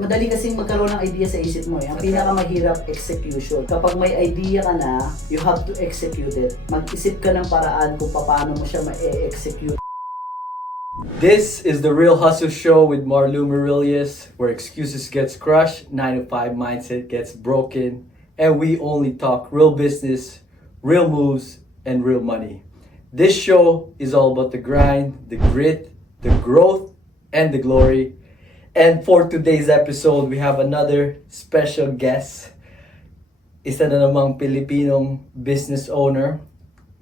Madali kasing magkaroon ng idea sa isip mo. Ang pinakamahirap, execution. Kapag may idea ka na, you have to execute it. Mag-isip ka ng paraan kung paano mo siya ma-execute. This is the Real Hustle Show with Marlou Marillius, where excuses gets crushed, 9 to 5 mindset gets broken, and we only talk real business, real moves, and real money. This show is all about the grind, the grit, the growth, and the glory. And for today's episode, we have another special guest. Isa na namang Pilipinong business owner.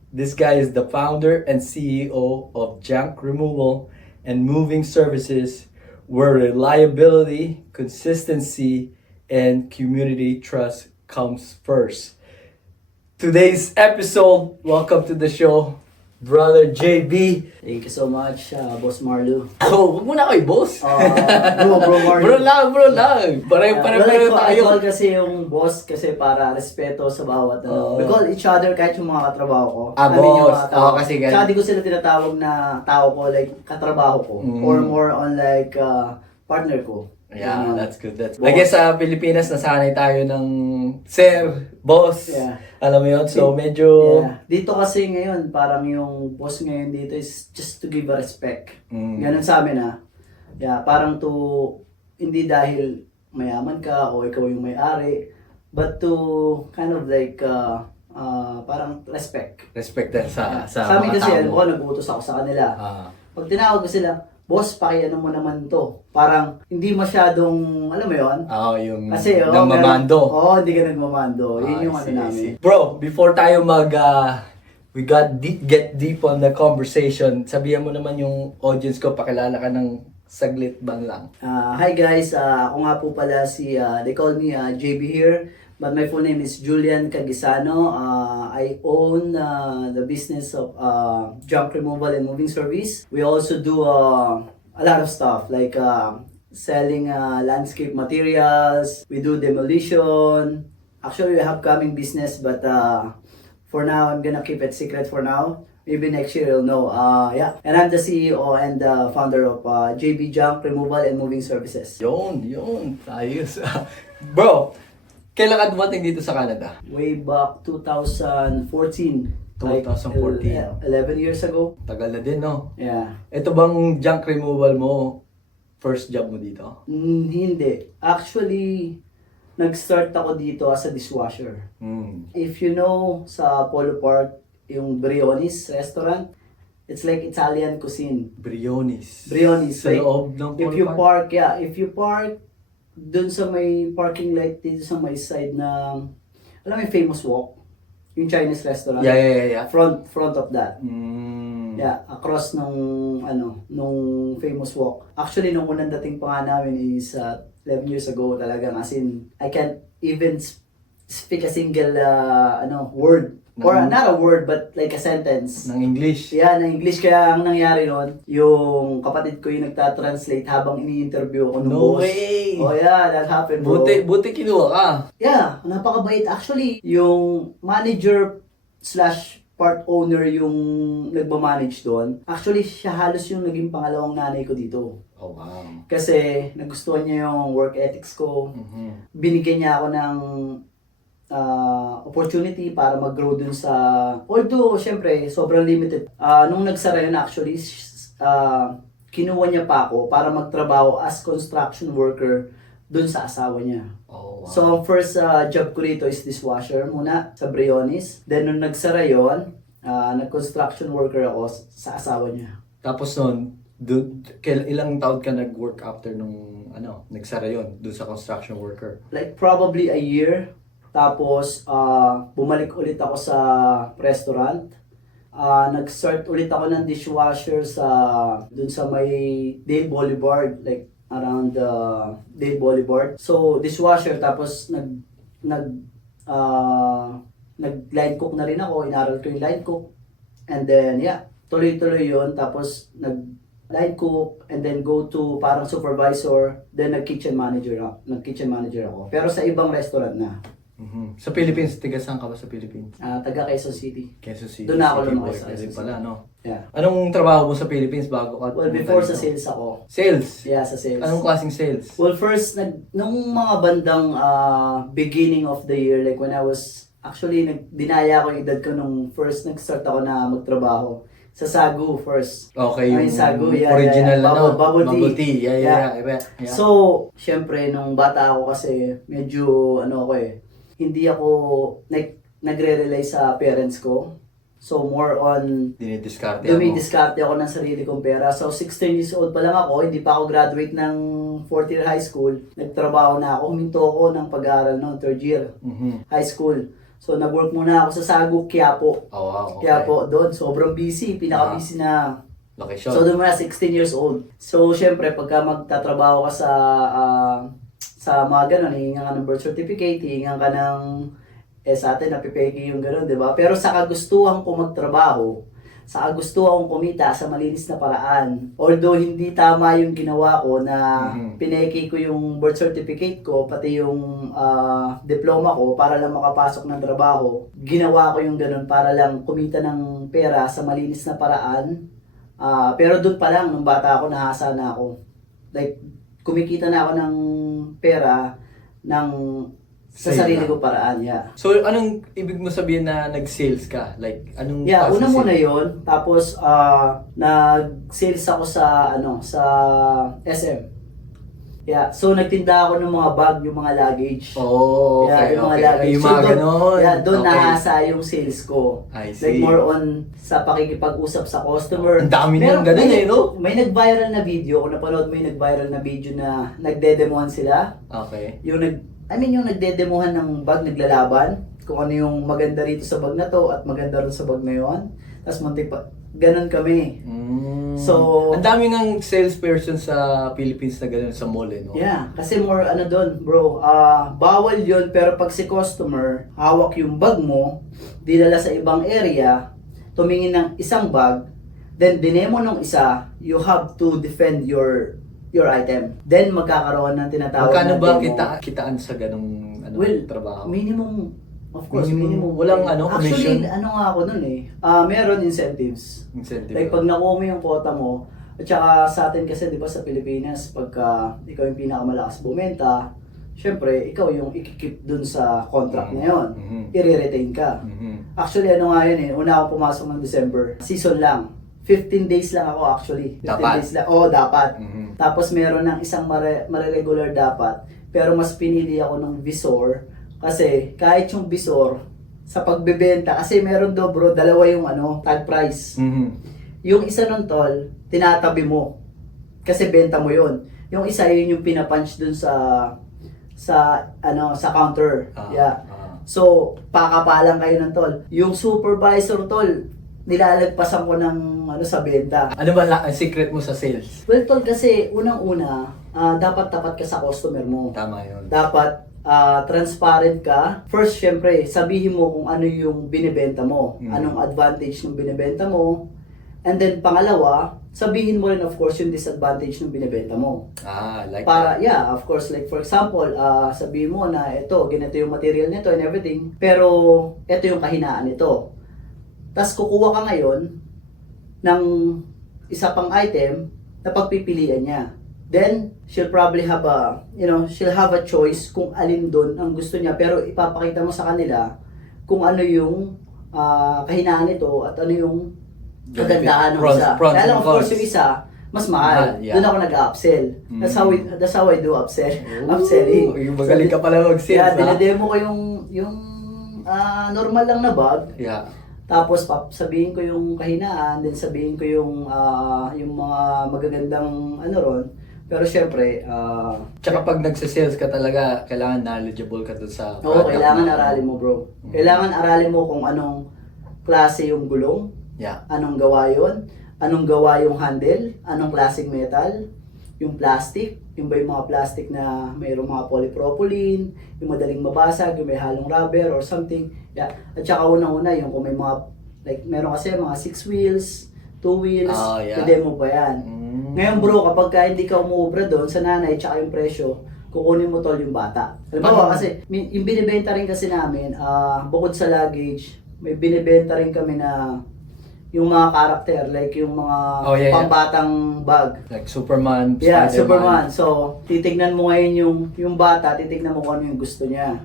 This guy is the founder and CEO of Junk Removal and Moving Services, where reliability, consistency, and community trust comes first. Today's episode, welcome to the show, Brother JB. Thank you so much, Boss Marlou. Oh, wag mo na kay boss. Bro Marlou. Bro lang. Pare-pareho I tayo. call kasi yung boss kasi para respeto sa bawat We call each other kahit yung mga katrabaho ko. Yung Boss. mga tao. Kasi ganun. Tsaka di ko sila tinatawag na tao ko, like katrabaho ko. Or more on like partner ko. Yeah, that's good. That's Boss. I guess sa Pilipinas nasanay tayo ng sir, boss. Yeah. Alam mo yun? So medyo Yeah. Dito kasi ngayon, parang yung boss ngayon dito is just to give a respect. Ganun sa amin Yeah, parang to, hindi dahil mayaman ka o ikaw yung may-ari, but to kind of like, parang respect. respect din sa Sa amin mga kasi, tao. alam ko, nag-utos ako sa kanila. Ah. Pag tinawag ko sila, boss, pakiano mo naman to. Parang hindi masyadong, alam mo yon? Yung Kasi, namamando. hindi ka nagmamando. Yun yung I ano see, I namin. see. Bro, before tayo we get deep on the conversation, sabihan mo naman yung audience ko, pakilala ka ng saglit bang lang. Hi guys, ako nga po pala they call me JB here, but my full name is Julian Cagisano. I own the business of junk removal and moving service. We also do a lot of stuff like selling landscape materials. We do demolition. Actually, we have coming business, but for now, I'm gonna keep it secret for now. Maybe next year you'll know. Yeah. And I'm the CEO and the founder of JB Junk Removal and Moving Services. Yun. Ayos. Bro, kailan ka dumating dito sa Canada? Way back 2014. 2014. 11 years ago. Tagal na din, no? Yeah. Ito bang junk removal mo, first job mo dito? Hindi. Actually, nag-start ako dito as a dishwasher. If you know sa Polo Park, yung Briones restaurant, it's like Italian cuisine. Briones. Sa Sa loob ng if you Polo Park? if you park dun sa may parking lot dito sa may side na, alam mo yung famous walk? Yung Chinese restaurant? Yeah. Front of that. Yeah. Across nung famous walk. Actually, nung unang dating pa nga namin is 11 years ago talagang, as in, I can't even speak a single word. Or not a word, but like a sentence. Ng English. Yeah, na English. Kaya ang nangyari nun, yung kapatid ko yung nagta-translate habang ini-interview ako ng No boss. way! Oh yeah, that happened, bro. Buti kinuha ka. Yeah, napakabait. Actually, yung manager slash part owner yung nagmamanage doon. Actually, siya halos yung naging pangalawang nanay ko dito. Oh, wow. Kasi nagustuhan niya yung work ethics ko. Binigyan niya ako ng opportunity para mag-grow dun sa... Although, syempre, sobrang limited. Nung nagsara yun, actually, kinuha niya pa ako para magtrabaho as construction worker dun sa asawa niya. Oh, wow. So, ang first job ko rito is dishwasher muna sa Briones. Then, nung nagsara yun, nag-construction worker ako sa asawa niya. Tapos nun, ilang taon ka nag-work after nung nagsara yun, dun sa construction worker? Like, probably a year. Tapos, bumalik ulit ako sa restaurant. Nag-start ulit ako ng dishwasher dun sa may Dale Boulevard, like around Dale Boulevard. So, dishwasher, tapos nag-line cook na rin ako, inaral ko yung line cook. And then, yeah, tuloy-tuloy yun. Tapos, line cook, and then go to parang supervisor, then nag-kitchen manager ako. Pero sa ibang restaurant na. Sa Philippines, tiga saan ka ba sa Philippines? Taga Quezon City. Quezon City. Doon na ako City lumaki boy sa ka din Quezon pala, City. no? Yeah. Anong trabaho mo sa Philippines bago ka? Well, before sa sales ako. Sales? Yeah, sa sales. Anong klaseng sales? Well, first, nung mga bandang beginning of the year, like when I was, actually, dinaya ko yung edad ko nung first nag-start ako na magtrabaho. Sa Sagu first. Okay, yung Sagu, original ano, Bubble tea. Yeah. So, syempre, nung bata ako kasi, medyo, hindi ako, nagre-rely sa parents ko. So, more on, Dinidiskarte mo. dumidiskarte ako ng sarili kong pera. So, 16 years old pa lang ako, hindi pa ako graduate ng 4th year high school. Nagtrabaho na ako, huminto ako ng pag-aaral noong 3rd year high school. So, nag-work muna ako sa Sagu, Quiapo. Oh, wow, okay. Quiapo, doon, sobrang busy, pinaka-busy na. Location. So, doon muna, 16 years old. So, syempre, pagka magtatrabaho ka sa mga ganun, hihingan ka ng birth certificate, hihingan ka ng, sa atin, napipeke yung ganun, di ba? Pero sa kagustuhan ko magtrabaho, sa kagustuhan kong kumita sa malinis na paraan, although hindi tama yung ginawa ko na pineke ko yung birth certificate ko, pati yung diploma ko para lang makapasok ng trabaho, ginawa ko yung ganun para lang kumita ng pera sa malinis na paraan. Pero doon pa lang, nung bata ako, nahasa na ako. Like, kumikita na ako ng pera sa Sale sarili na. ko paraan, yeah. So, anong ibig mo sabihin na nag-sales ka? Like, anong Yeah, klase una sales? muna yon. Tapos, nag-sales ako sa SM. Yeah, so nagtinda ako ng mga bag, yung mga luggage. Oh, okay, Yeah, yung mga okay. luggage. Yung mga doon, ganon. yeah, doon Okay. nahasa yung sales ko. I see. Like more on sa pakikipag-usap sa customer. Ang dami niyang ganun no? May nag-viral na video, kung napanood mo yung nag-viral na video na nagdedemohan sila. Okay. Yung nagdedemohan ng bag, naglalaban. Kung ano yung maganda rito sa bag na to at maganda rin sa bag na yon. Tapos muntik pa, ganun kami. So, ang dami ng salesperson sa Philippines na gano'n sa mall, no? yeah, kasi more doon, bro. Bawal yon, pero pag si customer, hawak yung bag mo, dinala sa ibang area, tumingin ng isang bag, then dinemo ng isa, you have to defend your item. Then magkakaroon ng tinatawag Magkano na ba demo. kitaan sa ganong Well, trabaho? minimum, of course, Minimum. minimum. Walang Actually, commission? nga ako nun eh. Meron incentives. Incentive. Like pag nakuha mo yung quota mo, at saka sa atin kasi 'di ba sa Pilipinas, pagka ikaw yung pinakamalakas bumenta, syempre ikaw yung ikikip dun sa contract na yon. I-retain ka. Actually nga yun eh, una ako pumasok ng December. Season lang. 15 days lang ako actually. 15 Dapat? days lang. Oo, dapat. Tapos meron ng isang mare-regular dapat. Pero mas pinili ako ng visor kasi kahit yung visor sa pagbebenta, kasi meron do bro, dalawa yung tag price. Yung isa nun tol, tinatabi mo. Kasi benta mo yun. Yung isa yun yung pinapunch dun sa counter. Yeah. So, pakapalang kayo ng tol. Yung supervisor tol, nilalagpasan ko ng sa benta. Ano ba ang secret mo sa sales? Well tol, kasi unang-una, dapat tapat ka sa customer mo. Tama yun. Dapat transparent ka. First, syempre, sabihin mo kung ano yung binibenta mo. Anong advantage ng binibenta mo. And then, pangalawa, sabihin mo rin of course yung disadvantage ng binibenta mo. Like Para, that. yeah, of course, like for example, sabihin mo na ito, ganito yung material nito and everything, pero ito yung kahinaan nito. Tapos kukuha ka ngayon ng isa pang item na pagpipilian niya. Then, she'll probably have she'll have a choice kung alin doon ang gusto niya, pero ipapakita mo sa kanila kung ano yung kahinaan nito at ano yung kagandahan ng isa. Kaya lang, of course, yung isa, mas mahal. Yeah. Doon ako nag-upsell. That's how I do upsell. Upselling. Yung magaling ka pala mag-sales, Yeah, dinademo ko yung normal lang na bag. Yeah. Tapos sabihin ko yung kahinaan, then sabihin ko yung mga magagandang ron. Pero syempre, Tsaka pag nagsa-sales ka talaga, kailangan knowledgeable ka dun sa oo, product kailangan na- aralin mo bro. Kailangan aralin mo kung anong klase yung gulong, Yeah. anong gawa yun, anong gawa yung handle, anong klaseng metal, yung plastic, yung ba yung mga plastic na mayroong mga polypropylene, yung madaling mabasag, yung may halong rubber or something. Yeah. At saka unang-una, yung kung may mga, like meron kasi mga 6 wheels, 2 wheels, Yeah. pwede mo pa yan. Ngayon bro, kapag hindi ka umuubra doon sa nanay tsaka yung presyo, kukunin mo tol yung bata. Halimbawa kasi, yung binibenta rin kasi namin, bukod sa luggage, may binibenta rin kami na yung mga karakter, like yung mga pambatang bag. Like Superman, Yeah, Spider-Man. Superman. So, titignan mo ngayon yung bata, titignan mo kung ano yung gusto niya.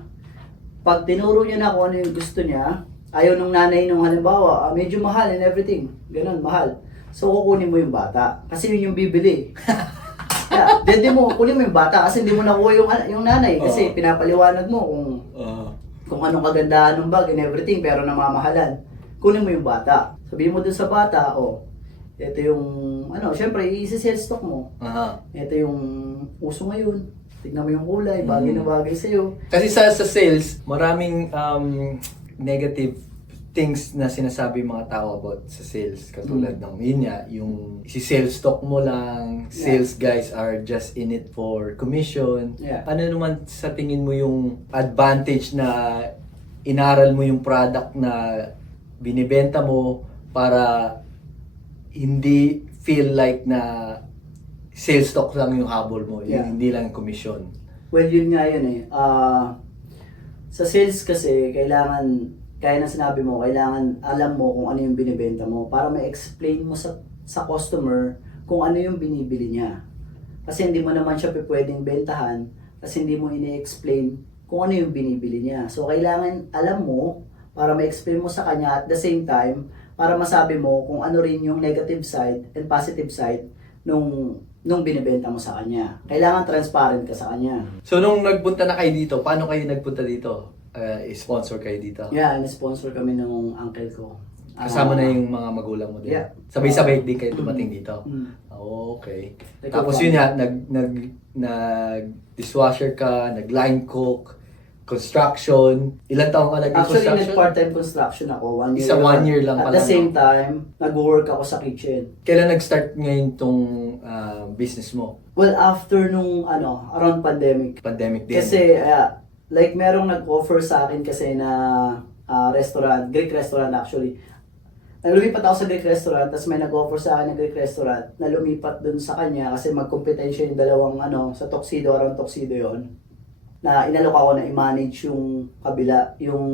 Pag tinuro niya na kung ano yung gusto niya, ayaw nung nanay nung halimbawa, medyo mahal and everything. Ganun, mahal. So, kukunin mo yung bata. Kasi yun yung bibili. Yeah, hindi mo, kunin mo yung bata kasi hindi mo nakuha yung nanay. Kasi pinapaliwanag mo kung anong kagandahan ng bag and everything, pero namamahalan. Kunin mo yung bata. Sabihin mo dun sa bata, ito yung, syempre, i-sell stock mo. Ito yung uso ngayon. Tignan mo yung kulay, bagay na bagay sa'yo. Kasi sa sales, maraming negative things na sinasabi mga tao about sa sales. Katulad ng yun nga, yung si-sales stock mo lang, sales guys are just in it for commission. Yeah. Ano naman sa tingin mo yung advantage na inaral mo yung product na binibenta mo para hindi feel like na sales stock lang yung habol mo, hindi lang commission? Well, yun nga yun eh. Sa sales kasi, kailangan, kaya na sinabi mo, kailangan alam mo kung ano yung binibenta mo para ma-explain mo sa customer kung ano yung binibili niya. Kasi hindi mo naman siya pwedeng bentahan kasi hindi mo ini-explain kung ano yung binibili niya. So, kailangan alam mo para ma-explain mo sa kanya at the same time para masabi mo kung ano rin yung negative side and positive side nung binibenta mo sa kanya. Kailangan transparent ka sa kanya. So, nung nagpunta na kayo dito, paano kayo nagpunta dito? I-sponsor kayo dito? Yeah, in-sponsor kami ng uncle ko. Kasama na yung mga magulang mo din? Yeah. Sabay-sabay din kayo dumating dito? Okay. Tapos yun nga, nag-dishwasher ka, nag-line cook, construction. Ilan taong ka Actually, nag-construction? nag-part-time construction ako. 1 year. Isa 1 year lang At pala. the same time, nag-work ako sa kitchen. Kailan nag-start ngayon tong business mo? Well, after nung, around pandemic. Pandemic din? Kasi, like, merong nag-offer sa akin kasi na restaurant, Greek restaurant actually. Lumipat ako sa Greek restaurant, tapos may nag-offer sa akin ng Greek restaurant na lumipat dun sa kanya kasi magkompetensya yung dalawang, sa Tuxedo, around Tuxedo yon, na inalok ako na i-manage yung kabila, yung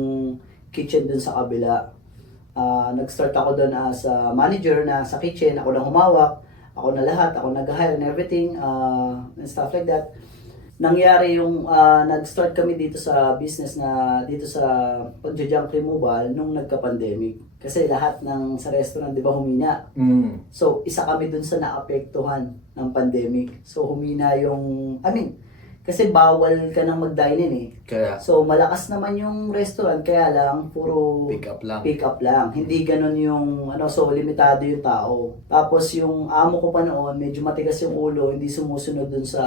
kitchen dun sa kabila. Nag-start ako dun as a manager na sa kitchen, ako lang humawak, ako na lahat, ako nag-hire and everything, and stuff like that. Nangyari yung nag-start kami dito sa business na dito sa pagja-junk removal nung nagka-pandemic. Kasi lahat ng sa restaurant, di ba, humina. So, isa kami dun sa naapektuhan ng pandemic. So, humina yung, kasi bawal ka nang mag-dine-in eh. Kaya, So, malakas naman yung restaurant, kaya lang, puro pick up lang. pick up lang. Hindi ganun yung, so limitado yung tao. Tapos yung amo ko pa noon, medyo matigas yung ulo, hindi sumusunod dun sa,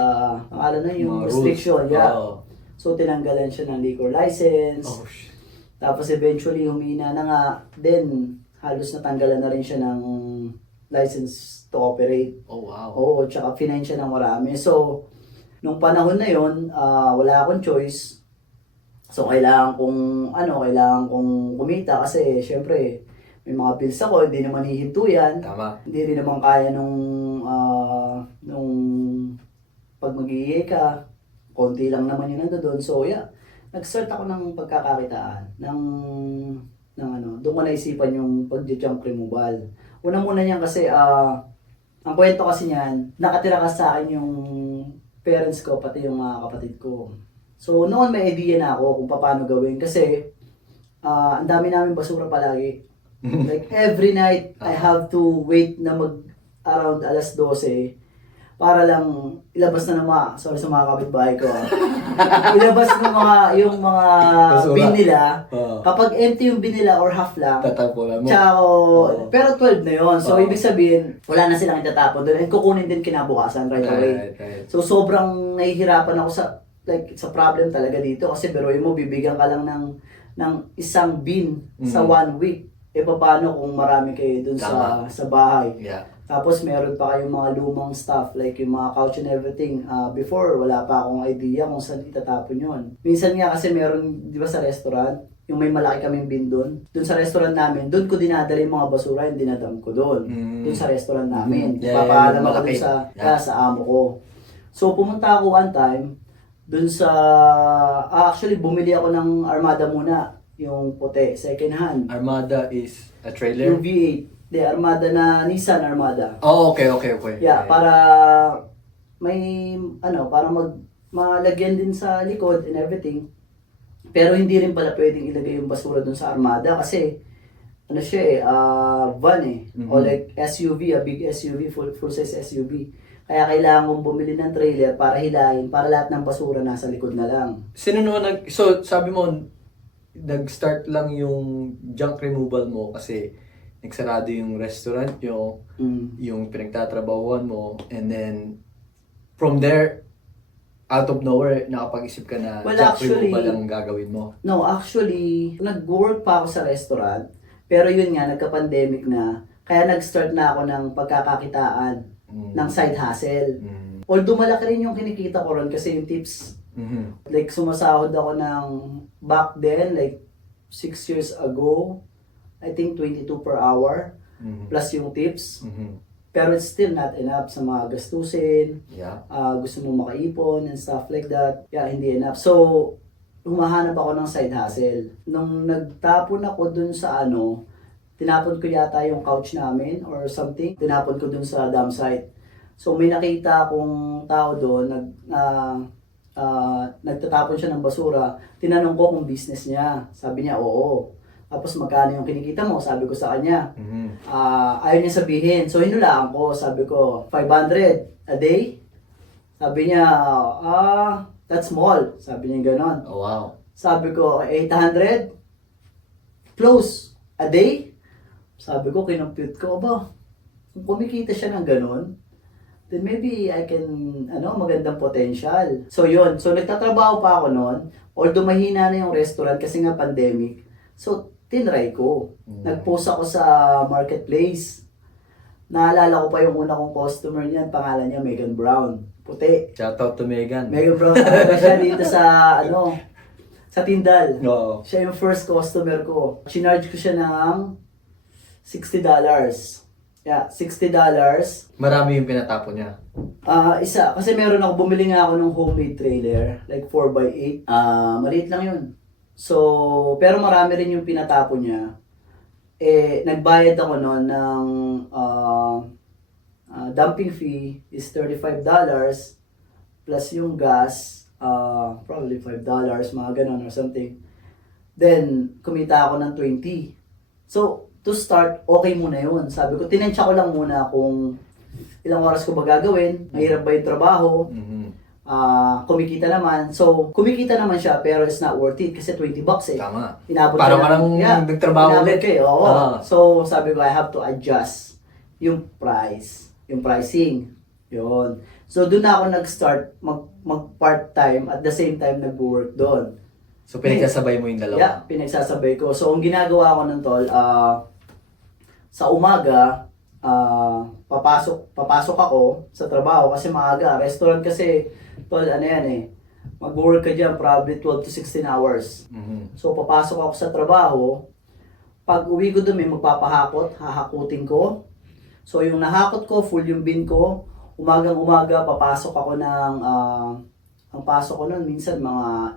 yung Mga restriction. rules. Yeah. Oo. So, tinanggalan siya ng liquor license. Oh, shit. Tapos eventually, humina na nga. Then, halos natanggalan na rin siya ng license to operate. Oh, wow. Oo, tsaka finance siya ng marami. So, nung panahon na yon, wala akong choice. So, kailangan kong kumita kasi syempre, may mga bills ako, hindi naman hihinto yan. Tama. Hindi rin naman kaya nung pag mag-iiye ka, konti lang naman yun nandoon. So, yeah, nag-start ako ng pagkakakitaan doon ko naisipan yung pag-junk removal. Una muna niyan kasi, ang kwento kasi niyan, nakatira ka sa akin yung parents ko, pati yung mga kapatid ko. So, noon may idea na ako kung paano gawin kasi ang dami namin basura palagi. Like, every night, I have to wait na around alas 12 para lang ilabas na sorry sa mga kapitbahay ko. Ilabas yung mga Basura. bin nila. Oo. Kapag empty yung bin nila or half lang, Tatapunan mo. tsaka pero 12 na yon. So, Oo. ibig sabihin, wala na silang itatapon doon. And kukunin din kinabukasan right away. Right. So, sobrang nahihirapan ako sa problem talaga dito. Kasi biruin mo, bibigyan ka lang ng isang bin sa 1 week. E paano kung marami kayo dun Tama. sa bahay? Yeah. Tapos meron pa kayong mga lumang stuff like yung mga couch and everything. Before, wala pa akong idea kung saan itatapon yun. Minsan nga kasi meron, di ba sa restaurant, yung may malaki kaming bin doon. Doon sa restaurant namin, doon ko dinadala yung mga basura, yung dinadam ko doon. Doon sa restaurant namin. Yeah, Papaalam ako malaki. dun sa amo ko. So pumunta ako one time, Dun sa, actually bumili ako ng Armada muna, yung puti, second hand. Armada is a trailer? Yung V8, di Armada na Nissan Armada. Oh, okay. Yeah, para may para malagyan din sa likod and everything. Pero hindi rin pala pwedeng ilagay yung basura dun sa Armada kasi siya van o like SUV, a big SUV, full size SUV. Kaya kailangan kong bumili ng trailer para hilahin, para lahat ng basura nasa likod na lang. Sino naman so sabi mo, nag-start lang yung junk removal mo kasi nagsarado yung restaurant nyo, yung pinagtatrabahuan mo, and then from there, out of nowhere, nakapag-isip ka na Well, junk actually, removal ang gagawin mo. No, actually, nag-work pa ako sa restaurant, pero yun nga, nagka-pandemic na, kaya nag-start na ako ng pagkakakitaan ng side hustle. Although malaki rin yung kinikita ko ron kasi yung tips, like sumasahod ako ng back then, like 6 years ago, I think 22 per hour, plus yung tips. Pero it's still not enough sa mga gastusin, Yeah. gusto mo makaipon and stuff like that. Yeah, hindi enough. So, humahanap ako ng side hustle. Nung nagtapon ako dun sa tinapon ko yata yung couch namin or something. Tinapon ko dun sa dump site. So, may nakita akong tao doon, nagtatapon siya ng basura. Tinanong ko kung business niya. Sabi niya, oo. Tapos magkano yung kinikita mo? Sabi ko sa kanya. Ayaw niya sabihin. So, hinulaan ko. Sabi ko, 500 a day? Sabi niya, that's small. Sabi niya ganon. Oh, wow. Sabi ko, 800? Close. A day? Sabi ko, kinumpute ko, kung kumikita siya ng ganon, then maybe I can, magandang potential. So, yun. So, nagtatrabaho pa ako noon. Although mahina na yung restaurant kasi nga pandemic. So, tinry ko. Nag-post ako sa marketplace. Naalala ko pa yung una kong customer niyan, pangalan niya Megan Brown. Puti. Shoutout to Megan. Megan Brown, talaga siya dito sa, sa Tindal. Oo. Siya yung first customer ko. Chinarge ko siya ng $60. Yeah, $60. Marami yung pinatapon niya. Isa. Kasi meron ako, bumili nga ako ng homemade trailer. Like 4x8. Maliit lang yun. So, pero marami rin yung pinatapon niya. Nagbayad ako noon ng dumping fee is $35 plus yung gas, probably $5, mga ganun or something. Then, kumita ako ng 20. So, to start, okay muna yun. Sabi ko, tinensya ko lang muna kung ilang oras ko ba gagawin, mahirap ba yung trabaho, kumikita naman. So, kumikita naman siya, pero it's not worth it kasi $20 eh. Tama. Inabot Para ka ka nang nagtrabaho ulit. Oo. So, sabi ko, I have to adjust yung price, yung pricing. Yun. So, doon na ako nag-start mag-part-time at the same time nag-work doon. So, pinagsasabay mo yung dalawa? Yeah, pinagsasabay ko. So, ang ginagawa ko nun, tol, sa umaga, papasok ako sa trabaho kasi maaga. Restaurant kasi, tol, mag-work ka dyan probably 12 to 16 hours. So, papasok ako sa trabaho. Pag uwi ko dun, may magpapahakot, hahakutin ko. So, yung nahakot ko, full yung bin ko. Umagang-umaga, papasok ako ng, ang pasok ko nun, minsan mga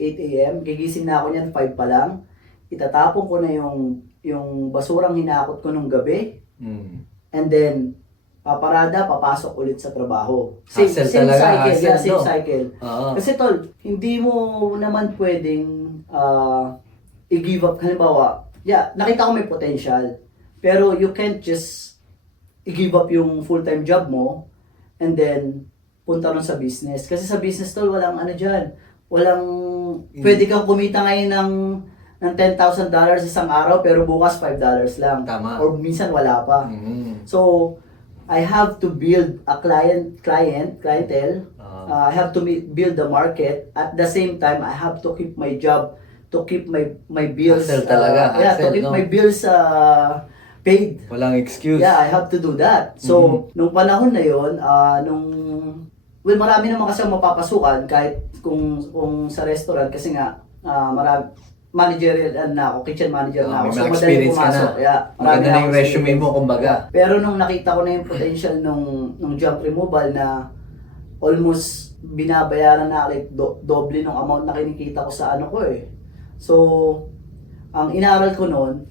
8 a.m. Gigising na ako niyan, 5 pa lang. Itatapon ko na yung basurang hinakot ko nung gabi. And then, paparada, papasok ulit sa trabaho. Same talaga, cycle. hustle, Same no? cycle. Kasi tol, hindi mo naman pwedeng i-give up. Halimbawa, nakita ko may potential. Pero you can't just i-give up yung full-time job mo and then punta ron sa business. Kasi sa business tol, walang dyan. Pwede kang kumita ngayon ng $10,000 isang araw pero bukas $5 lang. Tama. Or minsan wala pa. So, I have to build a clientele. I have to build the market. At the same time, I have to keep my job, to keep my bills. Hustle talaga. To keep my bills paid. Walang excuse. Yeah, I have to do that. So, nung panahon na yon, marami naman kasi ang mapapasukan kahit kung sa restaurant kasi nga managerial na ako, kitchen manager na ako. May So, mga madaling experience ka pumasok. na. Yeah, Maganda na yung akong resume experience. mo, kumbaga. Pero nung nakita ko na yung potential nung junk removal na almost binabayaran na like doble ng amount na kinikita ko sa ano ko eh. So, ang inaral ko noon,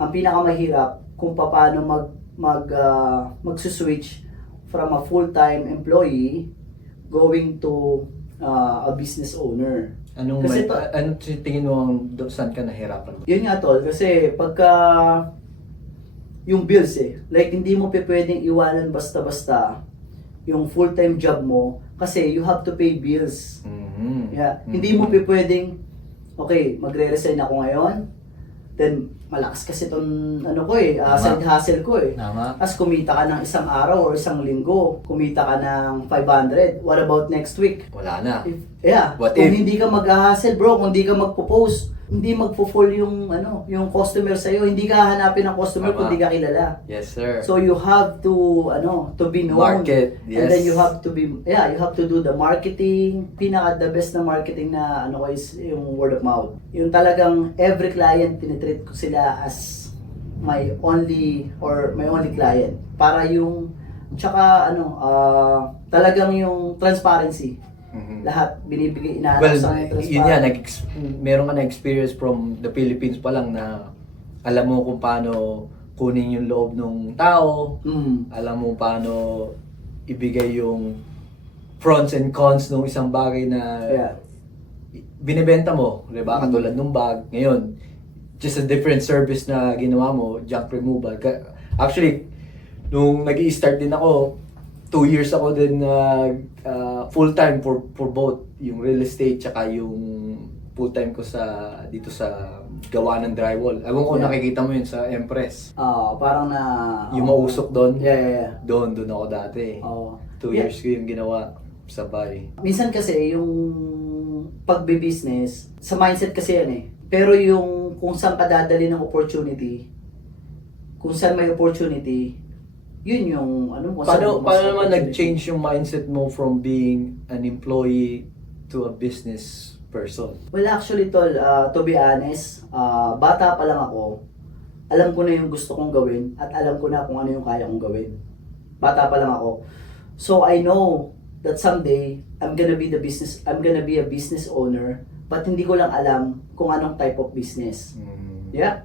ang pinakamahirap kung paano magsuswitch from a full-time employee going to a business owner. Kasi ano tingin mo saan ka nahirapan? Yun nga tol, kasi pagka yung bills like hindi mo pwedeng iwanan basta-basta yung full-time job mo kasi you have to pay bills. Yeah. Hindi mo pwedeng, okay, magre-resign ako ngayon, then malakas kasi itong side hustle ko eh. Tama. Tapos kumita ka ng isang araw or isang linggo, kumita ka ng 500. What about next week? Wala na. Kung hindi ka mag-hustle bro, kung hindi ka magpo-post, hindi magpo-fall yung customer sa iyo, hindi ka hanapin ng customer kung hindi ka kilala. Yes, sir. So you have to to be known. Market, yes. And then you have to you have to do the marketing. The best na marketing na is yung word of mouth. Yung talagang every client tinitreat ko sila as my only client. Para yung tsaka talagang yung transparency. Lahat binibigay sa yun yan, meron ka na experience from the Philippines pa lang na alam mo kung paano kunin yung loob ng tao, alam mo paano ibigay yung pros and cons ng isang bagay na binibenta mo, di ba? Katulad ng bag. Ngayon, just a different service na ginawa mo, junk removal. Actually, nung nag-i-start din ako, 2 years ako din full-time for both yung real estate tsaka yung full-time ko dito sa gawa ng drywall. Ewan ko nakikita mo yun sa Empress. Parang yung mausok doon. Yeah. Doon ako dati. 2 years ko yung ginawa sa Bali. Minsan kasi yung pagbe-business, sa mindset kasi yan eh. Pero yung kung saan ka dadali ng opportunity, kung saan may opportunity, yun yung paano naman nag-change yung mindset mo from being an employee to a business person? Well, actually tol, to be honest, bata pa lang ako, alam ko na yung gusto kong gawin at alam ko na kung ano yung kaya kong gawin. Bata pa lang ako. So I know that someday I'm gonna be a business owner, but hindi ko lang alam kung anong type of business. Yeah?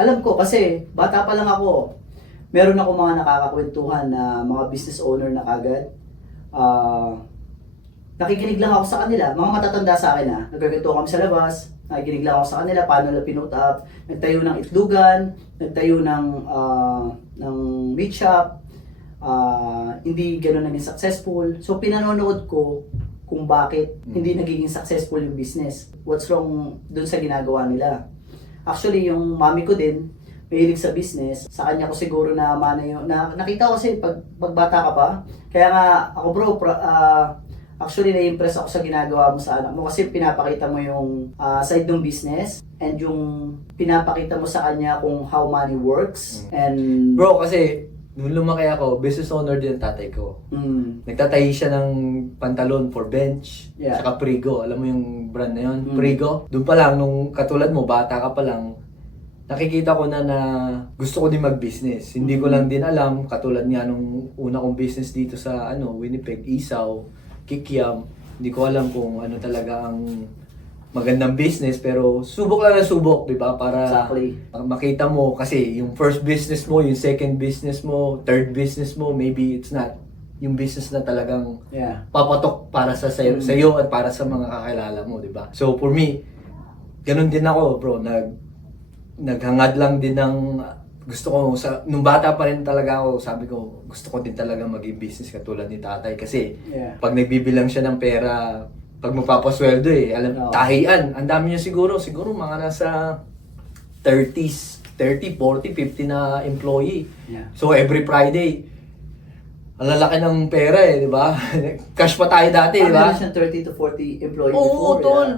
Alam ko kasi bata pa lang ako. Meron ako mga nakakakwentuhan na mga business owner na kagad. Nakikinig lang ako sa kanila, mga matatanda sa akin nagkakwentuhan kami sa labas, nakikinig lang ako sa kanila, paano nila pinout up, nagtayo ng itlugan, nagtayo ng meat shop, hindi gano'n naging successful. So pinanonood ko kung bakit hindi nagiging successful yung business. What's wrong dun sa ginagawa nila. Actually, yung mami ko din, mahilig sa business. Sa kanya ko siguro na nakita ko kasi pag bata ka pa. Kaya nga ako bro, actually na-impress ako sa ginagawa mo sa anak mo kasi pinapakita mo yung side ng business and yung pinapakita mo sa kanya kung how money works. And bro, kasi nung lumaki ako, business owner din ang tatay ko. Nagtatahi siya ng pantalon for bench, saka Prigo. Alam mo yung brand na yun? Prigo. Doon pa lang, nung katulad mo, bata ka pa lang, nakikita ko na gusto ko din mag-business. Hindi ko lang din alam, katulad nga nung una kong business dito sa Winnipeg, Isaw, Kikiam. Hindi ko alam kung ano talaga ang magandang business, pero subok lang na subok, di ba? Para makita mo, kasi yung first business mo, yung second business mo, third business mo, maybe it's not yung business na talagang papatok para sa sayo at para sa mga kakilala mo, di ba? So for me, ganun din ako, bro. Naghangad lang din ng gusto ko nung bata pa rin talaga ako, sabi ko gusto ko din talaga maging business katulad ni tatay kasi pag nagbibilang siya ng pera, pag magpapasweldo tahian, ang dami niya siguro mga nasa 30s, 30, 40, 50 na employee. So every Friday, ang lalaki ng pera di ba? Cash pa tayo dati, di ba? Meron siyang 30 to 40 employee before. Oo, tol.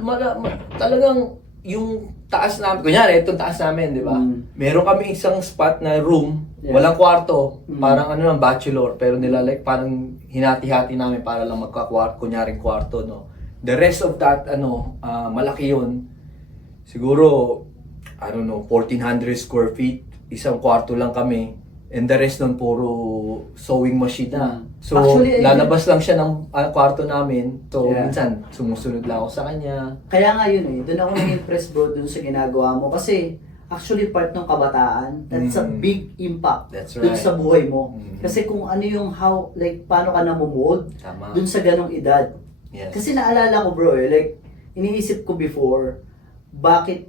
Talagang yung taas namin, kunyari, itong taas namin, di ba? Meron kami isang spot na room, walang kwarto, parang bachelor, pero parang hinati-hati namin para lang magka-kwarto, kunyaring kwarto, no? The rest of that, malaki yun. Siguro, 1,400 square feet, isang kwarto lang kami. And the rest nun, puro sewing machine na. So, Actually, lalabas lang siya ng kwarto namin. So, Yeah. minsan, sumusunod lang ako sa kanya. Kaya nga yun eh, doon ako na-impress bro doon sa ginagawa mo. Kasi actually part ng kabataan, that's a big impact That's doon right. sa buhay mo. Mhm. Kasi kung ano yung how, like paano ka namumold Tama. doon sa ganong edad. Yes. Kasi naalala ko bro like iniisip ko before, bakit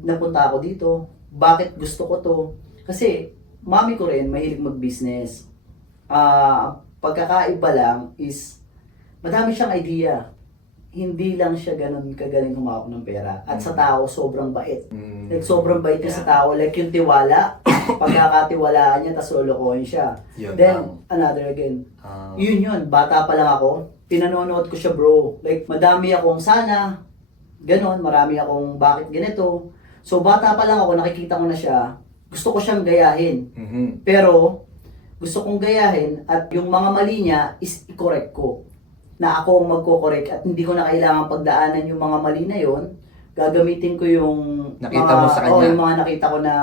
napunta ako dito? Bakit gusto ko to? Kasi mami ko rin mahilig mag-business. Pagkakaiba lang is madami siyang idea. Hindi lang siya ganun kagaling humawak ng pera. At sa tao, sobrang bait. Mm. Like, sobrang bait niya sa tao. Like, yung tiwala, pagkakatiwalaan niya, tas lolokohin siya. Yun Then, lang. another again. Ah. Yun. Bata pa lang ako. Pinanonood ko siya, bro. Like, madami akong sana. Ganon. Marami akong bakit ganito. So, bata pa lang ako, nakikita ko na siya. Gusto ko siyang gayahin. Mhm. Pero, gusto kong gayahin at yung mga mali niya is i-correct ko. Na ako ang magko-correct at hindi ko na kailangan pagdaanan yung mga mali na yon. Gagamitin ko yung Nakita mo sa kanya. yung mga nakita ko na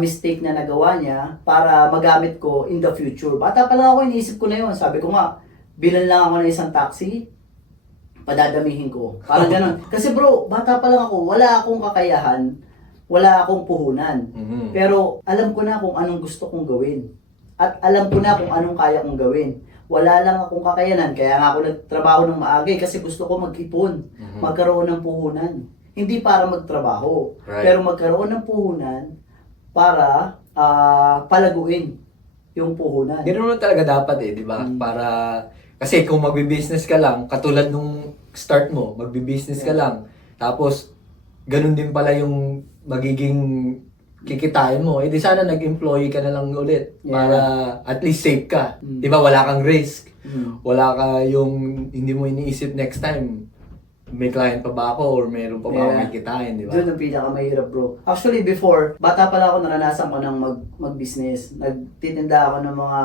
mistake na nagawa niya para magamit ko in the future. Bata pa lang ako, iniisip ko na yun. Sabi ko nga, bilan lang ako ng isang taxi, padadamihin ko. Parang ganun. Kasi bro, bata pa lang ako, wala akong kakayahan, wala akong puhunan. Mhm. Pero alam ko na kung anong gusto kong gawin. At alam ko na kung anong kaya kong gawin. Wala lang akong kakayanan, kaya nga ako nagtrabaho ng maaga kasi gusto ko mag-ipon, magkaroon ng puhunan. Hindi para magtrabaho, Right. pero magkaroon ng puhunan para palaguin yung puhunan. Ganun naman talaga dapat di ba? Para, kasi kung magbi-business ka lang, katulad nung start mo, magbi-business ka lang, tapos, ganun din pala yung magiging kikitain mo, di sana nag-employee ka na lang ulit para at least safe ka. Di ba? Wala kang risk. Wala ka yung hindi mo iniisip next time. May client pa ba ako or meron pa ba ako may kitain, di ba? Doon ang pinakamahirap bro. Actually before, bata pa lang ako naranasan ko ng mag-business. Nagtitinda ako ng mga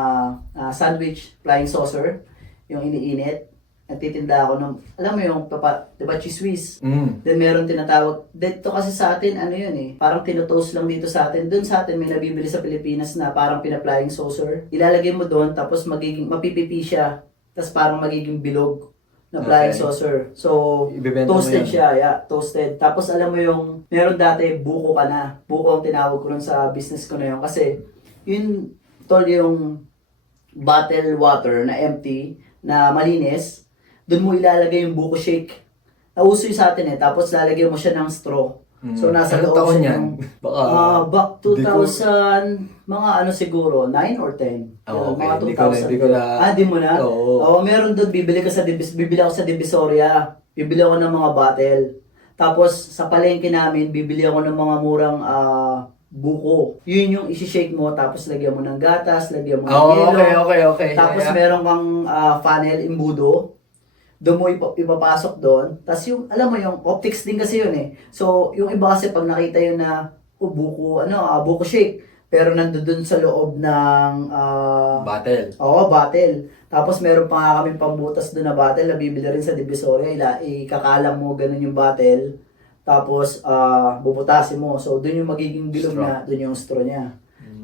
sandwich, flying saucer, yung iniinit. Nagtitinda ako ng, alam mo yung, di ba, cheese whiz? Then meron tinatawag, dito kasi sa atin, ano yun eh, parang tinotoast lang dito sa atin. Doon sa atin may nabibili sa Pilipinas na parang pina-flying saucer. Ilalagay mo doon, tapos mapipipi siya. Tapos parang magiging bilog na flying Okay. saucer. So, Ibebenta mo toasted yun. siya, yeah, toasted. Tapos alam mo yung, meron dati, buko ka na. Buko ang tinawag ko nun sa business ko na yun. Kasi, yun, tol, yung bottle water na empty, na malinis, doon mo ilalagay yung buko shake. Nauso yun sa atin tapos lalagyan mo siya ng straw. So nasa Anong loob taon siya yan? ng, Baka, back di ko- 2000, mga ano siguro, 9 or 10. Oh, Yun, okay. mga Di ko na- di mo na? Oo. Meron doon, bibili ako sa Divisoria. Bibili ako ng mga bottle. Tapos sa palengke namin, bibili ako ng mga murang buko. Yun yung isi-shake mo, tapos lagyan mo ng gatas, lagyan mo ng yelo. Okay. Tapos meron kang funnel, imbudo. Doon mo ipapasok doon. Tapos yung, alam mo yung optics din kasi yun eh. So, yung iba kasi pag nakita yun na buko shake. Pero nandoon sa loob ng Battle. bottle. Tapos meron pa nga kami pambutas doon na bottle na bibili rin sa Divisoria. Ikakalam mo ganun yung bottle. Tapos bubutasin mo. So doon yung magiging bilog Straw. na, doon yung straw niya.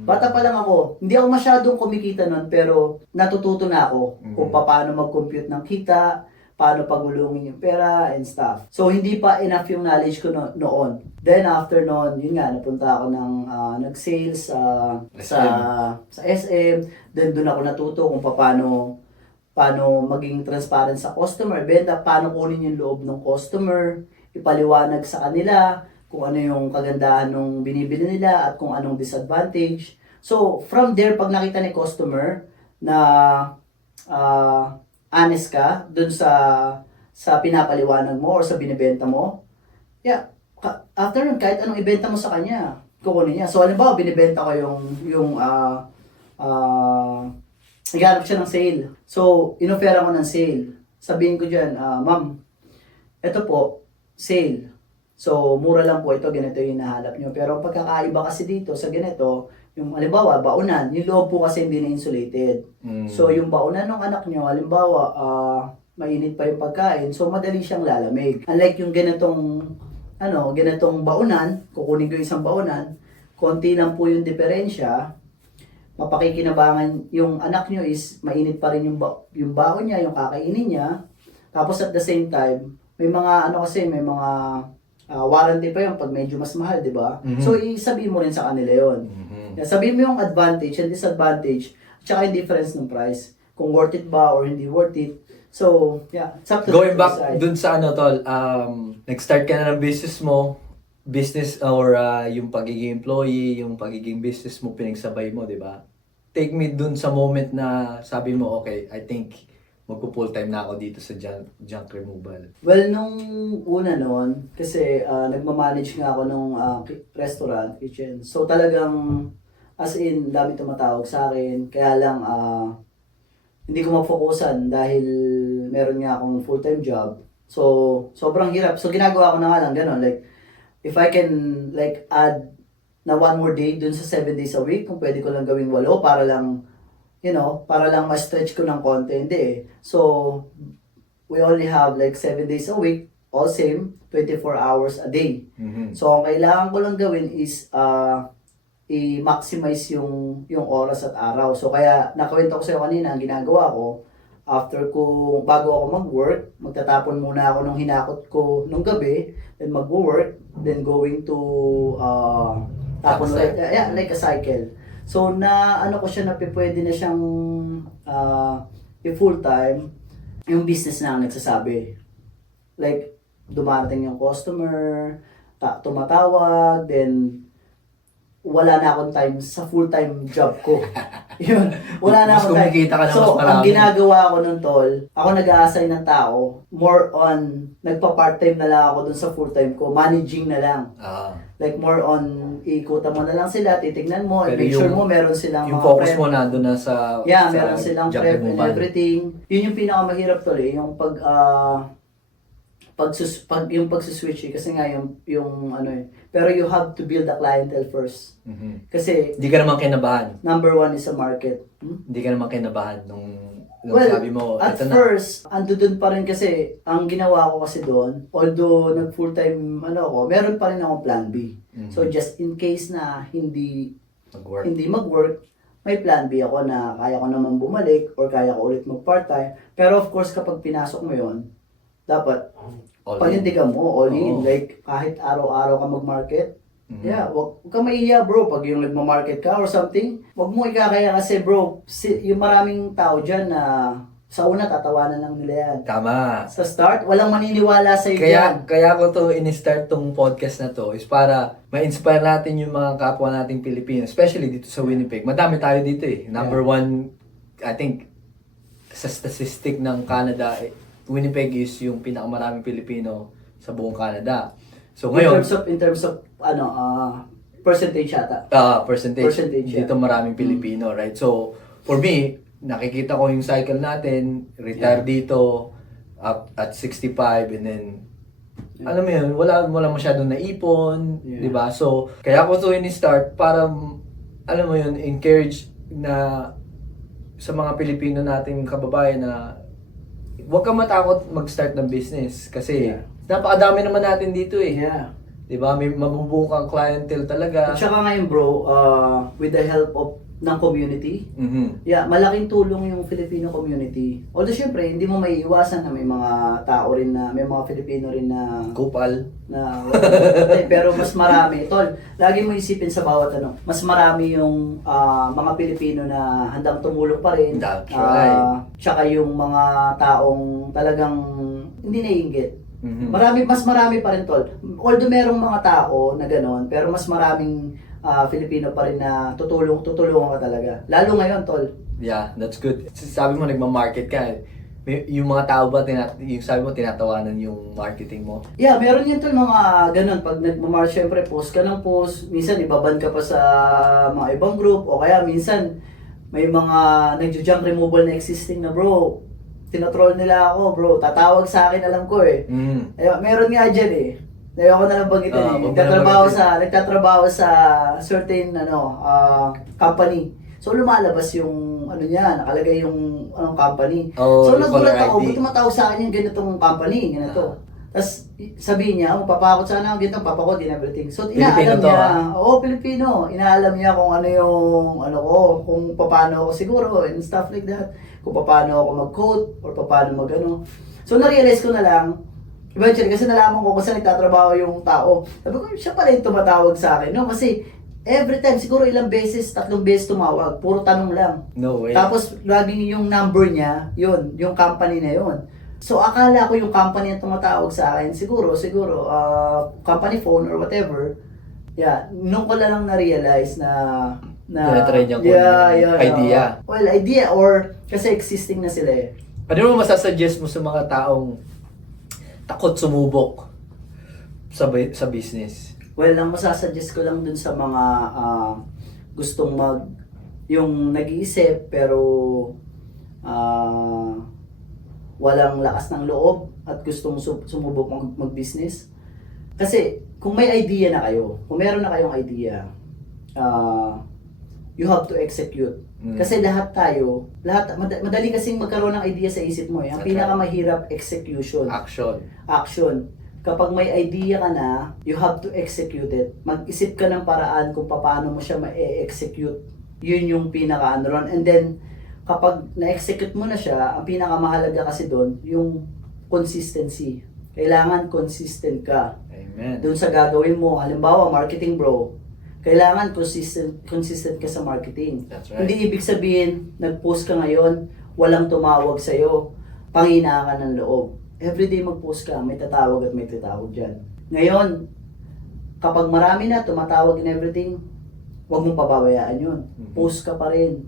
Bata pa lang ako. Hindi ako masyadong kumikita nun, pero natututo na ako kung paano mag-compute ng kita, paano pagulungin yung pera and stuff. So hindi pa enough yung knowledge ko noon. Then after noon, yun nga, napunta ako ng nag-sales sa SM. Then doon ako natuto kung paano maging transparent sa customer, benta, paano kunin yung loob ng customer, ipaliwanag sa kanila kung ano yung kagandahan ng binibili nila at kung anong disadvantage. So, from there, pag nakita ni customer na honest ka dun sa pinapaliwanag mo or sa binibenta mo, after nun, kahit anong ibenta mo sa kanya, kukunin niya. So, halimbawa, binibenta ko yung naghanap siya ng sale. So, inofera ko ng sale. Sabihin ko dyan, ma'am, ito po, sale. So, mura lang po ito, ganito yung hinahanap nyo. Pero ang pagkakaiba kasi dito sa ganito, yung halimbawa, baunan, yung loob po kasi hindi na insulated. So, yung baunan ng anak nyo, halimbawa, mainit pa yung pagkain, so madali siyang lalamig. Unlike yung ganitong baunan, kukunin ko isang baunan, konti lang po yung diferensya, mapakikinabangan yung anak nyo is mainit pa rin yung baon niya, yung kakainin niya. Tapos at the same time, may mga ano kasi, may mga warranty pa yun pag medyo mas mahal, di ba? Mhm. So, isabihin mo rin sa kanila yun. Mhm. Sabihin mo yung advantage and disadvantage, at saka yung difference ng price. Kung worth it ba or hindi worth it. So, yeah, it's up to Going them to back decide. dun sa ano tol, nag-start ka na ng business or yung pagiging employee, yung pagiging business mo pinagsabay mo, di ba? Take me dun sa moment na sabi mo, okay, I think magpo-full time na ako dito sa junk removal. Well, nung una noon, kasi nagmamanage nga ako nung restaurant, kitchen. So talagang, as in, dami tumatawag sa akin. Kaya lang, hindi ko mafokusan dahil meron nga akong full-time job. So, sobrang hirap. So, ginagawa ko na nga lang ganun. Like, if I can, like, add na one more day dun sa 7 days a week, kung pwede ko lang gawing 8 para lang, para lang ma-stretch ko ng konti. Hindi eh. So, we only have like 7 days a week, all same, 24 hours a day. Mhm. So, ang kailangan ko lang gawin is i-maximize yung oras at araw. So, kaya nakwento ko sa'yo kanina, ang ginagawa ko, bago ako mag-work, magtatapon muna ako nung hinakot ko nung gabi, then mag-work, then going to tapon ulit. Yeah, like a cycle. So, ano ko siya na pwede na siyang i-full time, yung business na ang nagsasabi. Like, dumarating yung customer, tumatawag, then wala na akong time sa full-time job ko. Yun, wala na Mas akong time. kumikita ka na So, mas marami. ang ginagawa ko nun, tol, ako nag-a-assign ng tao, more on, nagpa-part-time na lang ako dun sa full-time ko, managing na lang. Like more on, ikutan mo na lang sila, titignan mo, Pero make sure yung- mo meron silang Yung mga focus prep. mo nandun na sa Yeah, sa meron silang junk prep and removal. everything. Yun yung pinakamahirap tol eh, yung yung pagsuswitch eh, kasi nga yung ano eh. Pero you have to build a clientele first. Mhm. Kasi Hindi ka naman kinabahan. number one is a market. Hindi ka naman kinabahan nung Well, sabi mo, at ito na. first, ando dun pa rin kasi, ang ginawa ko kasi doon, although nag full-time ako, meron pa rin akong plan B. Mhm. So just in case na hindi Mag-work. mag-work, may plan B ako na kaya ko naman bumalik or kaya ko ulit mag-part-time. Pero of course, kapag pinasok mo yon, dapat All in. panindigan mo, all in. Oo. Like, kahit araw-araw ka mag-market, Mhm. yeah, wag kang maiiya bro pag yung nagma-market ka or something. Wag mo ikakaya kasi bro, yung maraming tao dyan na sa una tatawanan lang nila yan. Tama. Sa start, walang maniniwala sa dyan. Kaya ko to in-start tong podcast na to is para ma-inspire natin yung mga kapwa nating Pilipino, especially dito sa Winnipeg. Madami tayo dito eh. Number one, I think, sa statistic ng Canada, Winnipeg is yung pinakamaraming Pilipino sa buong Canada. So ngayon, In terms of percentage yata. percentage, Percentage, yeah. dito maraming Pilipino, right? So, for me, nakikita ko yung cycle natin, retire dito up at 65 and then alam mo yun, wala masyadong naipon, Yeah. 'di ba? So, kaya ko to ini-start para alam mo yun, encourage na sa mga Pilipino nating kababayan na huwag kang matakot mag-start ng business kasi Yeah. napakadami naman natin dito eh. Yeah. 'Di ba? May mabubuo kang clientele talaga. At saka ngayon bro, with the help of ng community, Mhm. yeah, malaking tulong yung Filipino community. Although syempre, hindi mo maiiwasan na may mga tao rin na, may mga Filipino rin na Kupal. pero mas marami. Tol, lagi mo isipin sa bawat mas marami yung mga Pilipino na handang tumulong pa rin. That's right. Tsaka yung mga taong talagang hindi naiinggit. Mhm. Mas marami pa rin tol. Although merong mga tao na gano'n, pero mas maraming Filipino pa rin na tutulungan ka talaga. Lalo ngayon tol. Yeah, that's good. Sabi mo nagma-market ka. Yung mga tao ba yung sabi mo tinatawanan yung marketing mo? Yeah, meron yan tol mga ganun. Pag nagmamar, syempre post ka ng post. Minsan ibaban ka pa sa mga ibang group. O kaya minsan may mga nagjo-junk removal na existing na bro. Tinotroll nila ako bro. Tatawag sa akin alam ko eh. Mm. Meron nga dyan eh. Ayoko na lang banggitin eh. Huwag mo na Nagtatrabaho sa certain company. So lumalabas yung niya, nakalagay yung company. Oh, So yung nagulat caller ako, ID. buti tumatawag sa akin yung ganitong company, ganito. Tapos sabihin niya, papakot sana ako dito, papakot in everything. So Pilipino inaalam to, niya, ah? oo, Pilipino. Inaalam niya kung ano yung, ano ko, kung paano ako siguro, and stuff like that. Kung paano ako mag-code, or paano mag-ano. So na-realize ko na lang, eventually, kasi nalaman ko kung saan nagtatrabaho yung tao. Sabi ko, siya pala yung tumatawag sa akin, no? Kasi every time, siguro ilang beses, 3 beses tumawag, puro tanong lang. No way. Tapos, laging yung number niya, yun, yung company na yun. So, akala ko yung company na tumatawag sa akin, siguro, company phone or whatever. Yeah, nung ko lang na-realize na Tinatry niya kung idea. Well, idea or kasi existing na sila eh. Ano mo masasuggest mo sa mga taong takot sumubok sa business? Well, ang masasuggest ko lang dun sa mga gustong yung nag-iisip pero walang lakas ng loob at gustong sumubok mag-business. Kasi kung may idea na kayo, kung meron na kayong idea, you have to execute. Kasi lahat madali kasing magkaroon ng idea sa isip mo eh. Ang That's pinakamahirap, execution. Action. Kapag may idea ka na, you have to execute it. Mag-isip ka ng paraan kung paano mo siya ma-execute. Yun yung pinaka-ano ron. And then, kapag na-execute mo na siya, ang pinakamahalaga kasi doon, yung consistency. Kailangan consistent ka. Amen. Doon sa gagawin mo. Halimbawa, marketing bro. Kailangan consistent ka sa marketing. That's right. Hindi ibig sabihin, nag-post ka ngayon, walang tumawag sa'yo, panghinaan ka ng loob. Everyday mag-post ka, may tatawag at may tatawag dyan. Ngayon, kapag marami na tumatawag in everything, huwag mong pababayaan yun. Post ka pa rin.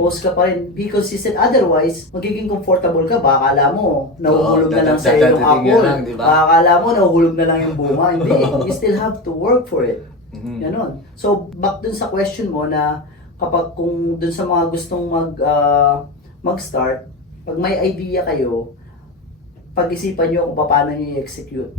Post ka pa rin. Be consistent. Otherwise, magiging comfortable ka. Baka akala mo, nahuhulog na lang sa'yo yung apple. Baka akala mo, nahuhulog na lang yung bunga. Hindi. You still have to work for it. Ganon. So, back dun sa question mo na kung dun sa mga gustong mag-start, pag may idea kayo, pag-isipan nyo kung paano nyo i-execute.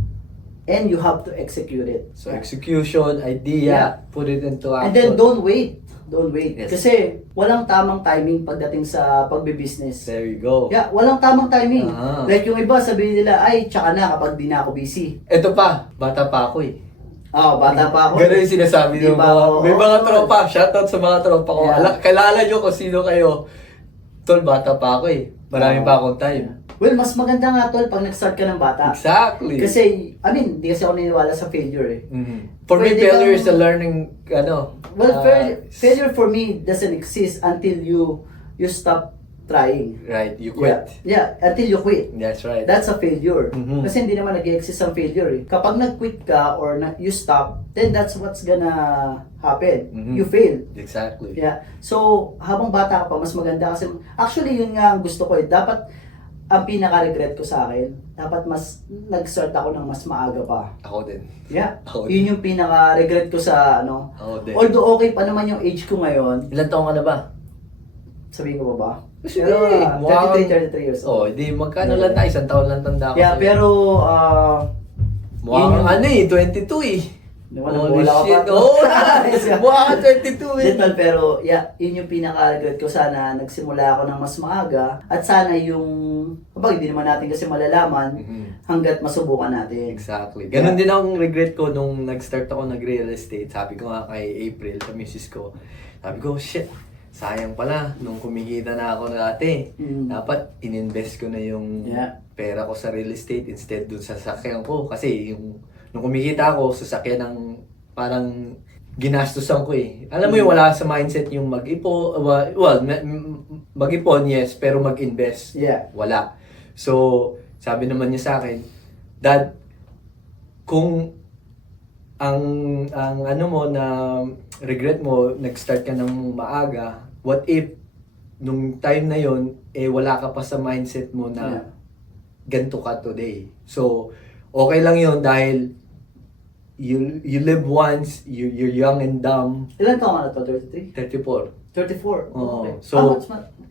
And you have to execute it. So, execution, idea, put it into action. And then, don't wait. Don't wait. Yes. Kasi, walang tamang timing pagdating sa pagbe-business. There you go. Yeah, walang tamang timing. Ah. Like yung iba, sabihin nila, ay, tsaka na kapag di na ako busy. Ito pa, bata pa ako eh. Bata pa ako. Ganun yung sinasabi Di ng ba mga, ako? may mga tropa, shoutout sa mga tropa ko. Yeah. Kalala nyo kung sino kayo. Tol, bata pa ako eh. Marami pa akong time. Well, mas maganda nga tol pag nag-start ka ng bata. Exactly. Kasi, di kasi ako naniniwala sa failure eh. For me, Pwede failure kang- is a learning, Well, failure for me doesn't exist until you stop trying. Right, you quit. Yeah, until you quit. That's right. That's a failure. Mhm. Kasi hindi naman nag-exist ang failure eh. Kapag nag-quit ka or you stop, then that's what's gonna happen. Mhm. You fail. Exactly. Yeah. So, habang bata ka pa, mas maganda kasi, actually yun nga ang gusto ko eh. Dapat, ang pinaka-regret ko sa akin, dapat mas nag-start ako ng mas maaga pa. Ako din. Yeah. Ako Yun yung pinaka-regret ko sa ano. Ako din. Although okay pa naman yung age ko ngayon, Ilan taong ka na ba? sabihin ko ba? Sige, Pero, mukhang- 33 years Oh, old. di magkano lang tayo, isang taon lang tanda ko. Yeah, sa'yo. pero, Mukhang yun yung- 22 eh. Holy Holy shit. shit. Oo na. Mukha 22 eh. Little, pero yeah, yun yung pinaka-regret ko. Sana nagsimula ako ng mas maaga at sana yung, kapag hindi naman natin kasi malalaman hanggat masubukan natin. Exactly. Ganon din ang regret ko nung nag-start ako nag-real estate. Sabi ko nga kay April, sa misis ko, sabi ko, shit, sayang pala nung kumikita na ako dati. Dapat ininvest ko na yung pera ko sa real estate instead dun sa sasakyan ko. Kasi yung nung kumikita ako, sasakyan ng parang ginastusan ko eh. Alam mo yung wala sa mindset yung mag-ipon, mag-ipon yes, pero mag-invest. Yeah. Wala. So, sabi naman niya sa akin, Dad, kung ang ano mo na regret mo, nag-start ka ng maaga, what if nung time na yon wala ka pa sa mindset mo na ganito ka today. So, okay lang yon dahil you live once, you're young and dumb. Ilan taon ka na to? 33? 34. 34? Oo. Okay. So-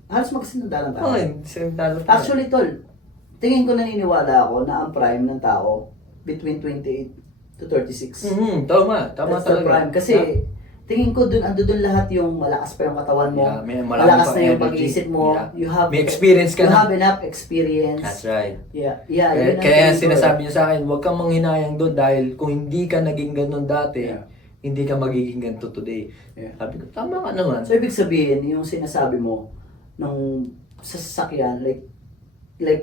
halos magkasinundalan tayo. Okay, same talo. Actually, tol, tingin ko naniniwala ako na ang prime ng tao between 28 to 36. Tama That's the talaga. prime. Kasi, tingin ko ando dun lahat yung malakas pa yung katawan mo. Yeah, may marami Malakas pang na yung energy. pag-iisip mo. Yeah. You have May experience ka you na. have enough experience. That's right. Yeah, Kaya, yun ang kaya tingin ko sinasabi niya sa akin, huwag kang manghinayang doon dahil kung hindi ka naging ganun dati, Yeah. hindi ka magiging ganito today. Yeah. Sabi ko, tama ka naman. So, ibig sabihin, yung sinasabi mo, nung sa sasakyan, like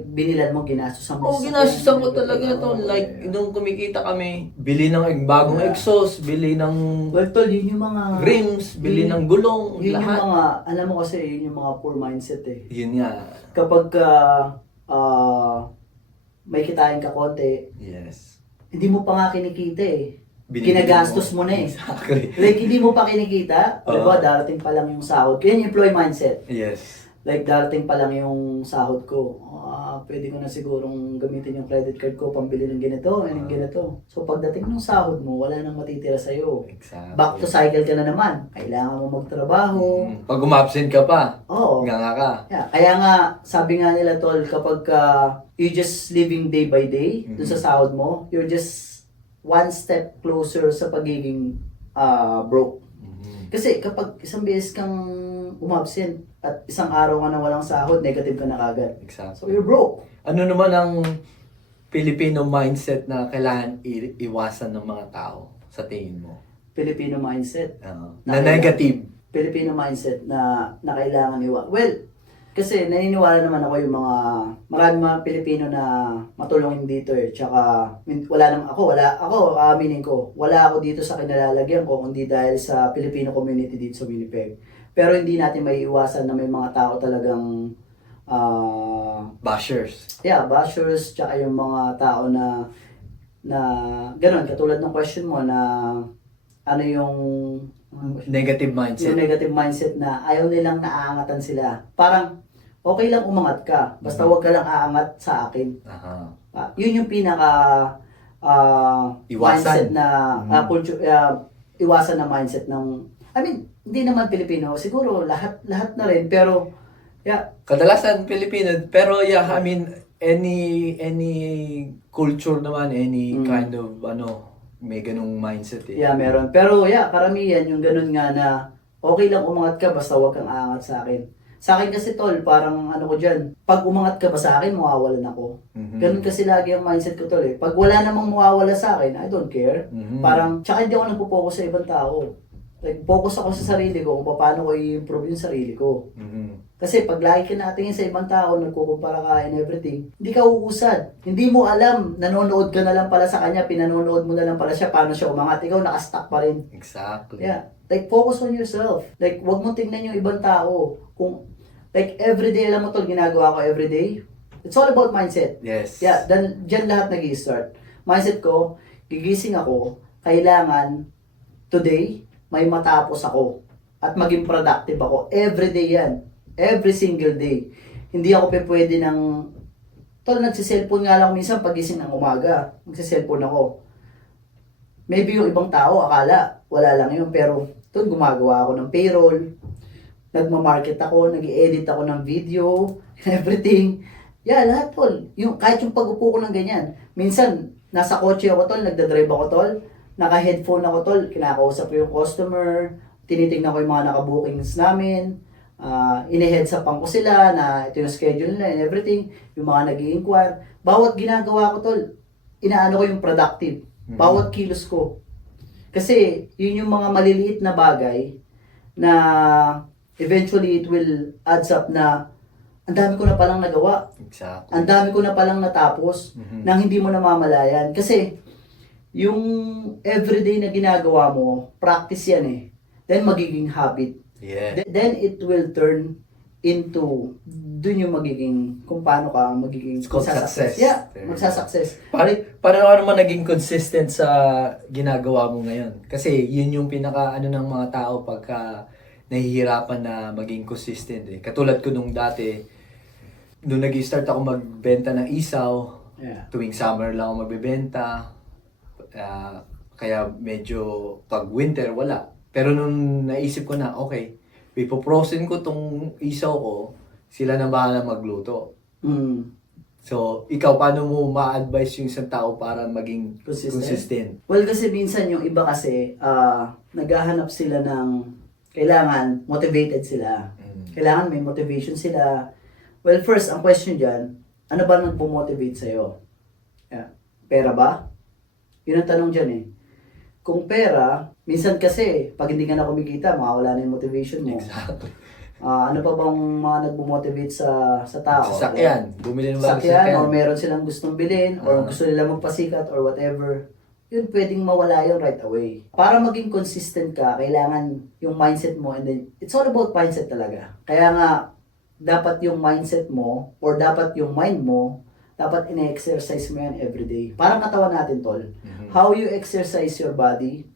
binilan mo, ginastos mo. Oo, ginastusan ko talaga to. Like, nung kumikita kami, bili ng bagong Yeah. exhaust, bili ng Well, tol, yun yung mga... rims, bili ng gulong, Yun yung lahat. mga, alam mo kasi, yun yung mga poor mindset eh. Yun nga. Kapag may kitain ka konti, Yes. hindi mo pa nga kinikita eh. Binibili Ginagastos mo na eh. Exactly. Like, hindi mo pa kinikita, Oo. diba, darating pa lang yung sahod. Kaya yung employee mindset. Yes. Like, darating pa lang yung sahod ko. Pwede ko na sigurong gamitin yung credit card ko, pambili ng ganito, ng ganito. So, pagdating ng sahod mo, wala nang matitira sa'yo. Exactly. Back to cycle ka na naman. Kailangan mo magtrabaho. Pag umabsent ka pa, Oo. nga ka. Yeah, kaya nga, sabi nga nila, tol, kapag you just living day by day, dun sa sahod mo, you're just one step closer sa pagiging broke. Kasi kapag isang beses kang umabsent at isang araw ka na walang sahod, negative ka na kagad. Exactly. So you're broke. Ano naman ang Filipino mindset na kailangan iwasan ng mga tao sa tingin mo? Filipino mindset. Na negative. Filipino mindset na kailangan Well, kasi naniniwala naman ako yung maraming mga Pilipino na matulungin dito eh. Tsaka aminin ko, wala ako dito sa kinalalagyan ko kundi dahil sa Filipino community dito sa Winnipeg. Pero hindi natin maiiwasan na may mga tao talagang Bashers. bashers, tsaka yung mga tao na ganun, katulad ng question mo na ano yung Negative mindset. yung negative mindset na ayaw nilang naaangatan sila. Parang, okay lang umangat ka, basta huwag ka lang aangat sa akin. Aha. Yun yung pinaka Iwasan. mindset na, iwasan na mindset ng, hindi naman Pilipino, siguro lahat na rin, pero, Kadalasan Filipino, pero any culture naman, any kind of may ganung mindset eh. meron. Pero, karamihan yung ganun nga na, okay lang umangat ka, basta huwag kang aangat sa akin. Sa akin kasi tol, parang ko dyan, pag umangat ka ba sa akin, mawawalan ako. Ganun kasi lagi ang mindset ko tol eh. Pag wala namang mawawala sa akin, I don't care. Parang, tsaka hindi ako nagpo-focus sa ibang tao. Like, focus ako sa sarili ko kung paano ko i-improve yung sarili ko. Kasi pag lagi ka natingin sa ibang tao, nagkukumpara ka and everything, hindi ka uusad. Hindi mo alam, nanonood ka na lang pala sa kanya, pinanonood mo na lang pala siya, paano siya umangat. Ikaw nakastuck pa rin. Exactly. Like, focus on yourself. Like, wag mo tingnan yung ibang tao. Like, everyday, alam mo tol, ginagawa ko everyday. It's all about mindset. Yes. Dyan lahat nag-i-start. Mindset ko, gigising ako, kailangan, today, may matapos ako. At maging productive ako. Everyday yan. Every single day. Hindi ako pwede ng... Tol, nagsiselfone nga lang minsan pagising ng umaga. Nagsiselfone ako. Maybe yung ibang tao, akala, wala lang yun. Pero, tol, gumagawa ako ng payroll. Nagmamarket ako, nag-i-edit ako ng video, everything. Lahat tol. Kahit yung pag-upo ko ng ganyan. Minsan, nasa kotse ako tol, nagdadrive ako tol, naka-headphone ako tol, kinakausap ko yung customer, tinitingnan ko yung mga naka-bookings namin, ine-headsappan ko sila na ito yung schedule nila and everything, yung mga nag-i-inquire. Bawat ginagawa ko tol, inaano ko yung productive. Bawat kilos ko. Kasi, yun yung mga maliliit na bagay na eventually it will adds up na ang dami ko na palang nagawa. Exactly. Ang dami ko na palang natapos nang hindi mo namamalayan. Kasi yung everyday na ginagawa mo, practice yan eh. Then magiging habit. Yeah. Then it will turn into dun yung magiging kung paano ka magiging It's called success. Magsasuccess. Paano ka naman naging consistent sa ginagawa mo ngayon? Kasi yun yung pinaka ng mga tao pagka nahihirapan na maging consistent eh. Katulad ko nung dati, nung nag-start ako magbenta ng isaw, tuwing summer lang ako magbebenta, kaya medyo pag winter wala. Pero nung naisip ko na, okay, ipoprosin ko tong isaw ko, sila na bahala magluto. So, ikaw, paano mo ma-advise yung isang tao para maging consistent? Well, kasi minsan yung iba kasi, naghahanap sila ng, kailangan motivated sila. Kailangan may motivation sila. Well, first, ang question dyan, ano ba nagpo-motivate sa'yo? Yeah. Pera ba? Yun ang tanong dyan eh. Kung pera, minsan kasi, pag hindi ka na kumikita, mawawala na yung motivation mo. Exactly. Ano pa bang mga nagpo-motivate sa tao? Sasakyan. Bumili ng bagong Sasakyan, or sasakyan. meron silang gustong bilhin, or gusto nila magpasikat, or whatever. Yun, pwedeng mawala yun right away. Para maging consistent ka, kailangan yung mindset mo, and then, it's all about mindset talaga. Kaya nga, dapat yung mindset mo, or dapat yung mind mo, dapat ine-exercise mo yan everyday. Parang katawan natin, tol. How you exercise your body,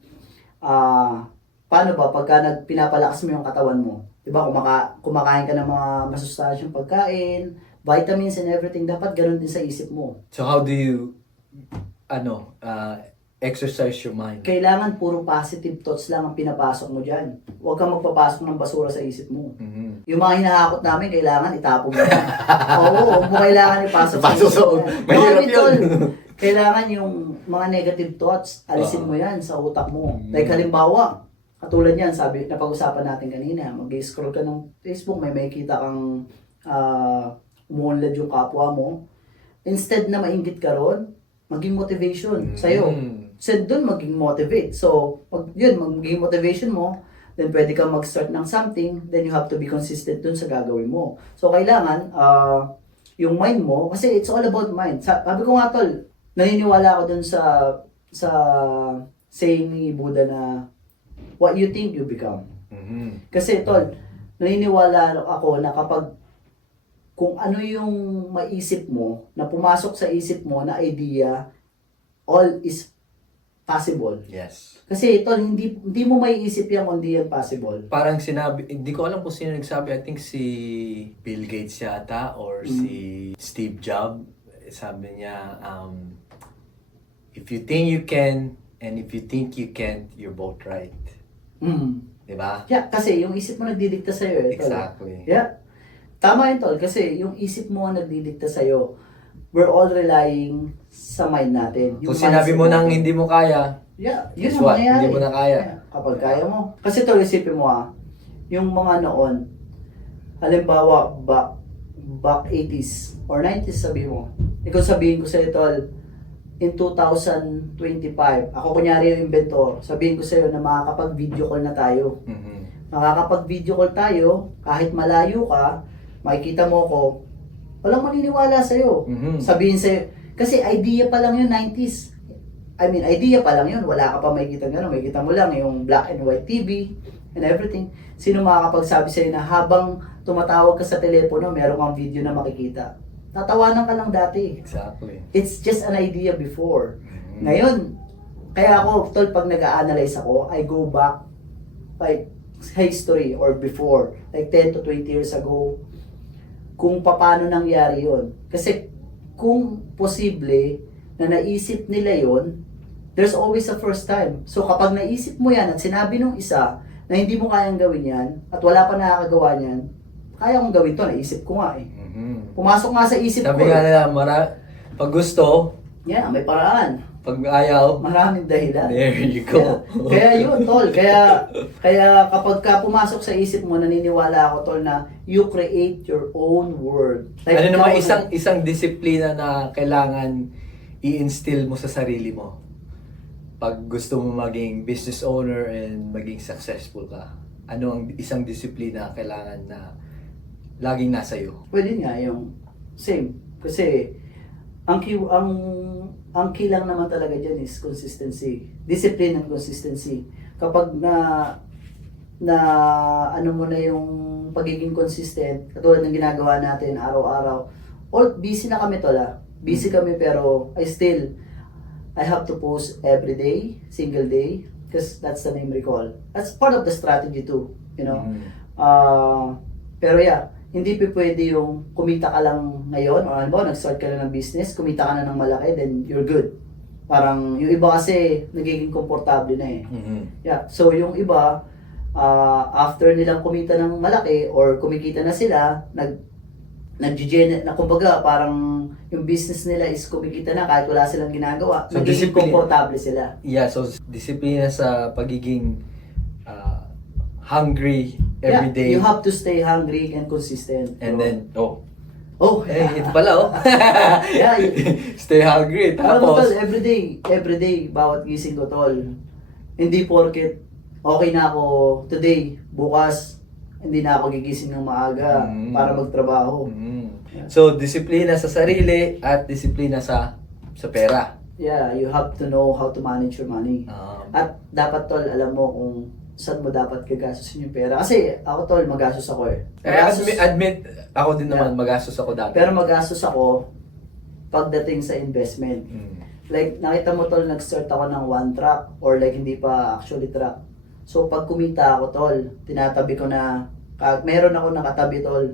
paano ba pagka pinapalakas mo yung katawan mo? Diba, kumakain ka ng mga masustansyang pagkain, vitamins and everything, dapat ganun din sa isip mo. So, how do you, exercise your mind? Kailangan puro positive thoughts lang ang pinapasok mo dyan. Huwag kang magpapasok ng basura sa isip mo. Yung mga hinahakot namin, kailangan itapon mo yan. Oo, huwag mo kailangan ipasok sa isip mo. Mahirap yun. Kailangan yung mga negative thoughts, alisin mo yan sa utak mo. Like halimbawa, katulad yan, napag-usapan natin kanina, mag-scroll ka ng Facebook, may makikita kang umuunlad yung kapwa mo. Instead na mainggit ka ron, maging motivation sa'yo. Instead dun, maging motivate. So, maging motivation mo, then pwede kang mag-start ng something, then you have to be consistent dun sa gagawin mo. So, kailangan, yung mind mo, kasi it's all about mind. Sabi ko nga, tol, naniniwala ako dun sa saying ni Buddha na, what you think, you become. Kasi, tol, naniniwala ako na kung ano yung maisip mo, na pumasok sa isip mo na idea, all is possible. Yes. Kasi, tol, hindi mo maiisip yan kung hindi yan possible. Parang sinabi, hindi ko alam kung sino nagsabi, I think si Bill Gates yata or si Steve Jobs. Sabi niya, if you think you can, and if you think you can't, you're both right. Diba? Yeah, kasi yung isip mo nagdidikta sa'yo eh. Tol. Exactly. Yeah. Tama yun, tol. Kasi yung isip mo ang nagdidikta sa'yo. We're all relying sa mind natin. Kung sinabi mo nang hindi mo kaya, yeah, yun guess ang what? mangyayari. Hindi mo na kaya. Kapag kaya mo. Kasi tol, isipin mo yung mga noon, halimbawa, back 80s or 90s sabihin mo. Ikaw sabihin ko sa'yo, tol, in 2025, ako kunyari yung inventor, sabihin ko sa'yo na makakapag-video call na tayo. Makakapag-video call tayo, kahit malayo ka, makikita mo ko, walang maniniwala sa'yo. Sabihin sa'yo, kasi idea pa lang yun, 90s. I mean, idea pa lang yun, wala ka pa makikita gano'n, makikita mo lang yung black and white TV and everything. Sino makakapagsabi sa'yo na habang tumatawag ka sa telepono, meron kang video na makikita? Tatawanan ka lang dati. Exactly. It's just an idea before. Ngayon, kaya ako, tol, pag nag-a-analyze ako, I go back like history or before, like 10 to 20 years ago, kung paano nangyari yon. Kasi kung posible na naisip nila yon, there's always a first time. So kapag naisip mo yan at sinabi nung isa na hindi mo kayang gawin yan at wala pa nakakagawa niyan, kaya kong gawin to, naisip ko nga eh. Pumasok nga sa isip ko. Sabi nga nila, pag gusto, yan, may paraan. pag ayaw, Maraming dahilan. there you go. Kaya yun, tol. Kaya kapag ka pumasok sa isip mo, naniniwala ako, tol, na you create your own world. Like, Ano naman ikaw isang disiplina na kailangan i-instill mo sa sarili mo pag gusto mo maging business owner and maging successful ka? Ano ang isang disiplina kailangan na laging nasa iyo? Well, yun nga, yung same. Kasi, ang key lang naman talaga dyan is consistency. Discipline and consistency. Kapag ano mo na yung pagiging consistent, katulad ng ginagawa natin araw-araw, busy na kami tola. Busy kami pero I have to post every day, single day, because that's the name recall. That's part of the strategy too, you know. Pero yeah, hindi pwede yung kumita ka lang ngayon, or ano ba, nag-start ka lang ng business, kumita ka na ng malaki, then you're good. Parang yung iba kasi nagiging komportable na eh. Yeah, so yung iba, after nilang kumita ng malaki or kumikita na sila, na kumbaga parang yung business nila is kumikita na kahit wala silang ginagawa. So, Naging discipline. komportable sila. Yeah, so disiplina sa pagiging hungry every day. You have to stay hungry and consistent. And then, ito pala Yeah, stay hungry. alam mo tol, Tapos, every day, bawat gising ko tol, hindi porket okay na ako today, bukas, hindi na ako gigising ng maaga para magtrabaho. So, disiplina sa sarili at disiplina sa pera. Yeah, you have to know how to manage your money. At dapat tol, alam mo kung saan mo dapat gagastusin yung pera. Kasi ako tol, magastos ako eh. Admit, ako din naman, magastos ako dati. Pero magastos ako pagdating sa investment. Like, nakita mo tol, nag-start ako ng one truck or like hindi pa actually truck. So, pag kumita ako tol, tinatabi ko na, meron ako nakatabi tol,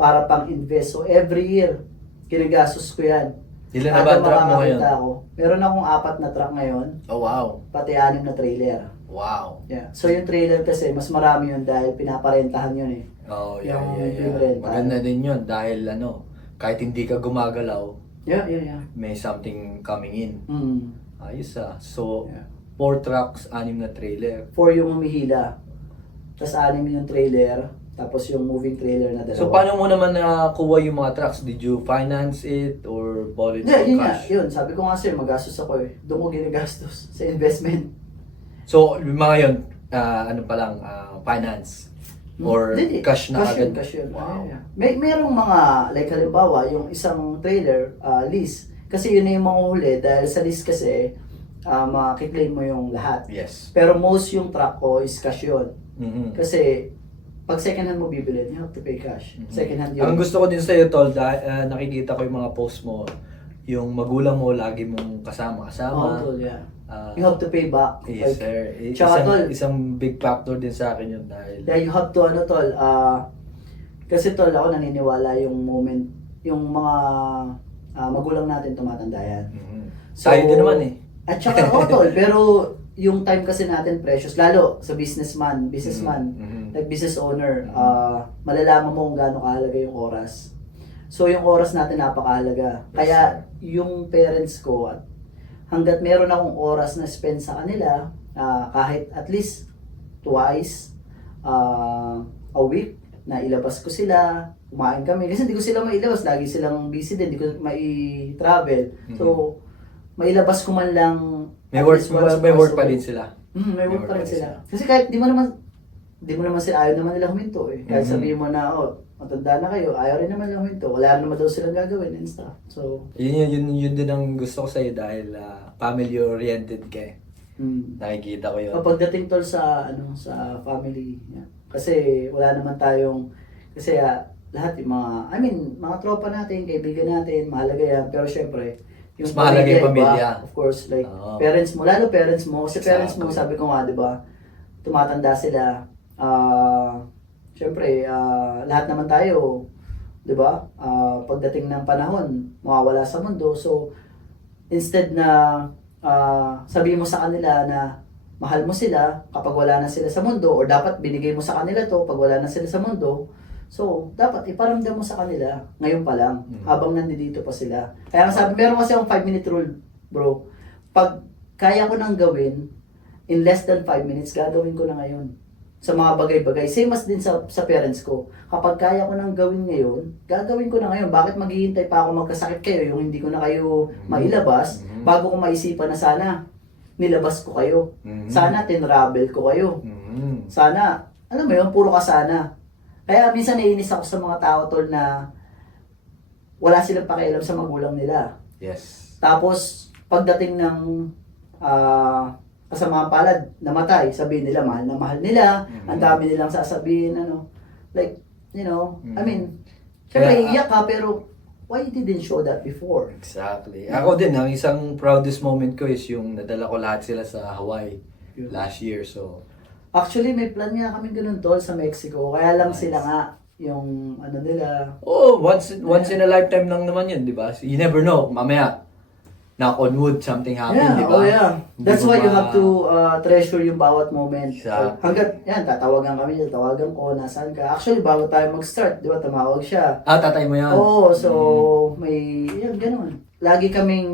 para pang invest. So, every year, ginagastos ko yan. Ilan na ba ang truck mo ngayon? Ako. Meron akong 4 na truck ngayon, Oh, wow. pati 6 na trailer. Wow. Yeah. So, yung trailer kasi, mas marami yun dahil pinaparentahan yun eh. Oh, Yung yeah. renta. Maganda din yun dahil kahit hindi ka gumagalaw, Yeah. may something coming in. Mm. Ayos So, Yeah. 4 trucks, 6 na trailer. 4 yung humihila. Tapos 6 yung trailer. Tapos yung moving trailer na dalawa. So, paano mo naman nakuha yung mga trucks? Did you finance it or borrow it Yeah, from yun nga. cash? Yun, sabi ko nga sa'yo, magastos ako eh. Doon ko ginagastos sa investment. So, yung mga yun, finance? Or Hindi, cash na agad? Cash yun. Wow. Yeah. Merong mga, like halimbawa, yung isang trailer, lease. Kasi yun na yung mga huli. Dahil sa lease kasi, makiklaim mo yung lahat. Yes. Pero most yung truck ko is cash yun. Mhm. Kasi, pag second hand mo bibilin, you have to pay cash. Second hand yun. Ang gusto ko din sa'yo, Tol, nakikita ko yung mga post mo, yung magulang mo lagi mong kasama-kasama. Tol, yeah. You have to pay back. Yes, Like, sir. tsaka, Tol, Isang big factor din sa akin yun dahil... yeah, you have to, tol, kasi tol, ako naniniwala yung moment, yung mga magulang natin tumatanda yan. Mhm. So, Tayo din naman eh. At saka, tol, pero yung time kasi natin precious, lalo sa businessman, Mhm. like business owner, malalaman mo kung gaano kahalaga yung oras. So, yung oras natin napakahalaga. Kaya, yung parents ko, at hanggat meron akong oras na spend sa kanila, kahit at least twice a week, na ilabas ko sila, kumain kami. Kasi hindi ko sila mailabas, lagi silang busy din, hindi ko mai-travel. So, mailabas ko man lang. May at work, least once may a work pa week. din sila. May work pa rin sila. Kasi kahit di mo naman sila, ayaw naman nila huminto eh. Kahit sabihin mo na, matanda na kayo, ayaw rin naman nila huminto. Wala naman daw silang gagawin and stuff. So, Yun din ang gusto ko sa'yo dahil family-oriented ka eh. Nakikita ko yun. pagdating tol sa family, yeah. Kasi wala naman tayong, kasi lahat yung mga tropa natin, kaibigan natin, mahalaga yan. Pero syempre, Mas mahalaga yung pamilya. Iba, of course, like Oo. parents mo, lalo parents mo, kasi parents mo, Exactly. sabi ko nga, di ba, tumatanda sila. Syempre, lahat naman tayo, di ba, pagdating ng panahon, mawawala sa mundo. So, instead na sabihin mo sa kanila na mahal mo sila kapag wala na sila sa mundo, or dapat binigay mo sa kanila to pag wala na sila sa mundo, so, dapat iparamdam mo sa kanila ngayon pa lang, habang nandito pa sila. Kaya nga sabi, meron kasi akong 5-minute rule, bro. Pag kaya ko nang gawin, in less than 5 minutes, gagawin ko na ngayon. Sa mga bagay-bagay. Same as din sa parents ko. Kapag kaya ko nang gawin ngayon, gagawin ko na ngayon. Bakit maghihintay pa ako magkasakit kayo, yung hindi ko na kayo mailabas, bago ko maisipan na sana nilabas ko kayo. Sana tinravel ko kayo. Sana, alam mo yun, puro ka sana. Kaya minsan naiinis ako sa mga tao tol na wala silang pakialam sa magulang nila. Yes. Tapos, pagdating ng kasama palad, namatay, sabihin nila, mahal na mahal nila, ang dami nilang sasabihin, like, I mean, syempre, Kaya, iyak ka, pero why you didn't show that before? Exactly. Ako din, ang isang proudest moment ko is yung nadala ko lahat sila sa Hawaii last year. So, Actually, may plan nga kami ganun tol sa Mexico, kaya lang Nice. sila nga, yung nila. once in a lifetime lang naman yun, di ba? You never know. Mamaya, knock on wood, something happen, Yeah, di ba? oh yeah. Hindi That's mo why you ma- have to treasure yung bawat moment. Exactly. Hanggat, yan, tatawagan kami, tatawagan ko, nasaan ka. Actually, bago tayo mag-start, di ba, tumawag siya. Tatay mo yan? Oo, so, may, yan, ganun. Lagi kaming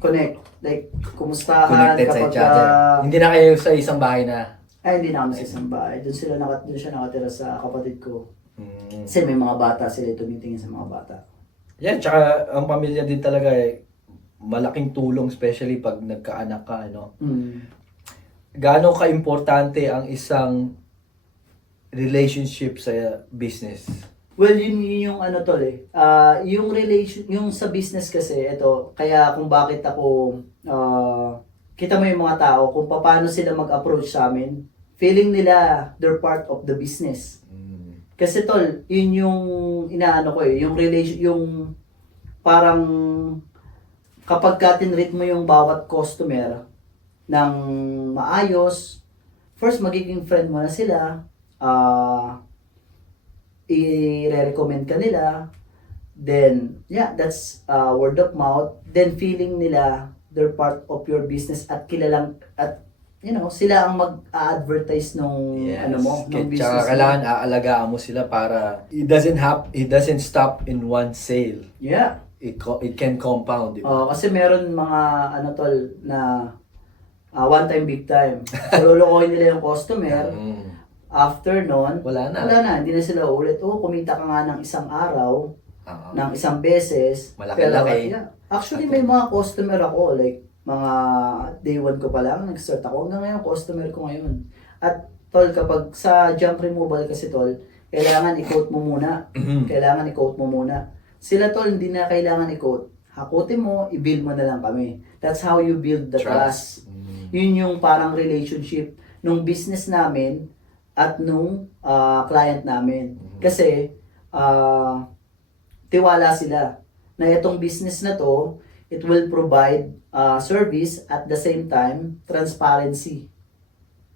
connect. Like, kumustahan Connected sa kapag, each other. Hindi na kayo sa isang bahay na. ay, hindi na kami sa isang bahay. Doon siya nakatira sa kapatid ko. Mm. Kasi may mga bata sila, tumitingin sa mga bata. Yan, tsaka ang pamilya din talaga malaking tulong, especially pag nagkaanak ka, ano. Gaano ka-importante ang isang relationship sa business? Well, yun yung ano tol eh. Yung yung sa business kasi, ito, kaya kung bakit ako, kita mo yung mga tao, kung paano sila mag-approach sa amin, feeling nila they're part of the business. Kasi tol, yun yung inaano ko eh, yung yung parang kapag ka tinreat mo yung bawat customer ng maayos, first magiging friend mo na sila, i-recommend ka nila, then yeah, that's word of mouth, then feeling nila they're part of your business at kilalang at you know, sila ang mag-advertise nung ano mo, nung business Tsaka mo. kailangan aalagaan mo sila para it doesn't stop in one sale. Yeah. It can compound, di ba? Kasi meron mga ano tol na one time big time. So lulukoy nila yung customer. After nun, Wala na. hindi na sila ulit. Kumita ka nga ng isang araw, Oo. ng isang beses. Malaki-laki. Yeah. Actually, may mga customer ako, like, mga day one ko pa lang, nag-start ako. Hanggang ngayon, customer ko ngayon. At, tol, kapag sa junk removal kasi, tol, kailangan i-quote mo muna. Sila, tol, hindi na kailangan i-quote. Hakutin mo, i-build mo na lang kami. That's how you build the trust. Yun yung parang relationship nung business namin at nung client namin. Kasi, tiwala sila na itong business na to, it will provide service at the same time, transparency.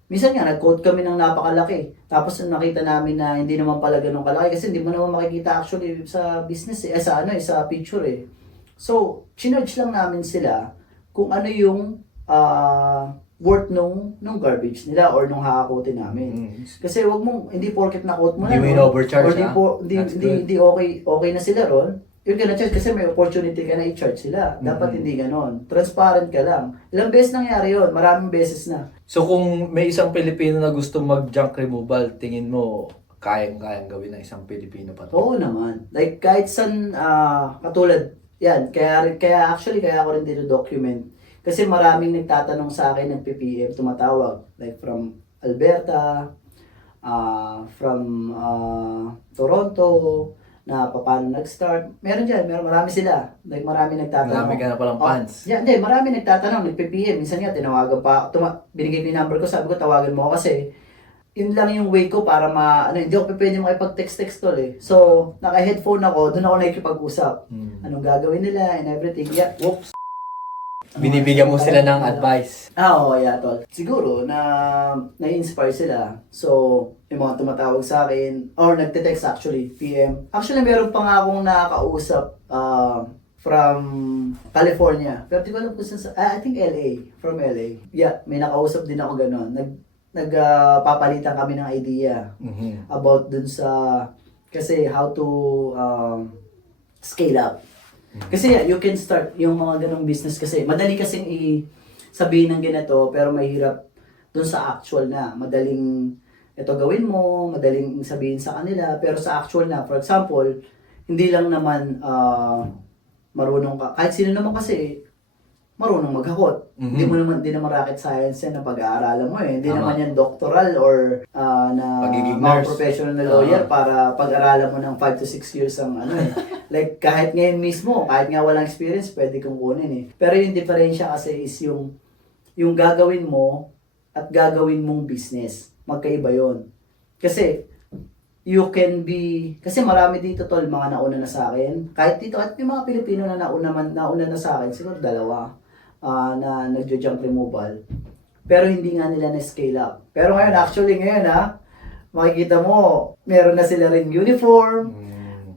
Minsan nga, nag-quote kami ng napakalaki. Tapos nakita namin na hindi naman pala ganun kalaki kasi hindi mo naman makikita actually sa business, sa picture eh. So, chinurge lang namin sila kung ano yung worth nung garbage nila or nung hakakotin namin. Kasi wag mong, hindi porket na-quote mo na, Hindi mo in-overcharge, hindi okay na sila ron, you're gonna charge kasi may opportunity ka na i-charge sila. Dapat hindi ganon. Transparent ka lang. Ilang beses nangyari yun? Maraming beses na. So kung may isang Pilipino na gusto mag-junk removal, tingin mo kayang gawin ng isang Pilipino pa to? Oo naman. Like kahit san, katulad, yan, kaya ako rin dito document. Kasi maraming nagtatanong sa akin, nag-PPM, tumatawag. Like from Alberta, from Toronto, na paano nag-start. Meron marami sila. Like marami nagtatanong. Marami ka na palang fans. Hindi, marami nagtatanong, nag-PPM. Minsan nga, tinawagan pa, binigay ko yung number ko, sabi ko, tawagan mo ako kasi yun lang yung way ko para hindi ako pwede makipag-text tol eh. So, naka-headphone ako, doon ako nakikipag-usap. Anong gagawin nila and everything. Yeah. Whoops. Binibigyan mo sila ng advice. Oo, yeah, tol. Siguro, na-inspire sila. So, yung mga tumatawag sa akin, or nagte-text actually, PM. Actually, meron pa nga akong nakakausap from California. Pero di ko alam kung saan I think LA. From LA. Yeah, may nakausap din ako gano'n. Nagpapalitan kami ng idea about dun sa, kasi how to scale up. Kasi you can start yung mga ganong business kasi madali kasing sabihin ng ganito pero mahirap dun sa actual na. Madaling ito gawin mo, madaling sabihin sa kanila pero sa actual na. For example, hindi lang naman marunong ka. Kahit sino naman kasi marunong maghakot. Hindi naman rocket science yan na pag-aaralan mo eh. Hindi naman yan doctoral or na mga professional na lawyer para pag-aralan mo ng 5 to 6 years ang ano eh. Like kahit ngayon mismo, kahit nga walang experience, pwede kong kunin eh. Pero yung diferensya kasi is yung gagawin mo at gagawin mong business. Magkaiba yon. Kasi you can be, kasi marami dito tol, mga nauna na sa akin. Kahit dito, at may mga Pilipino na nauna na sa akin, siguro dalawa. Na nagjo-junk removal. Pero hindi nga nila na-scale up. Pero ngayon, actually ngayon makikita mo, meron na sila ring uniform,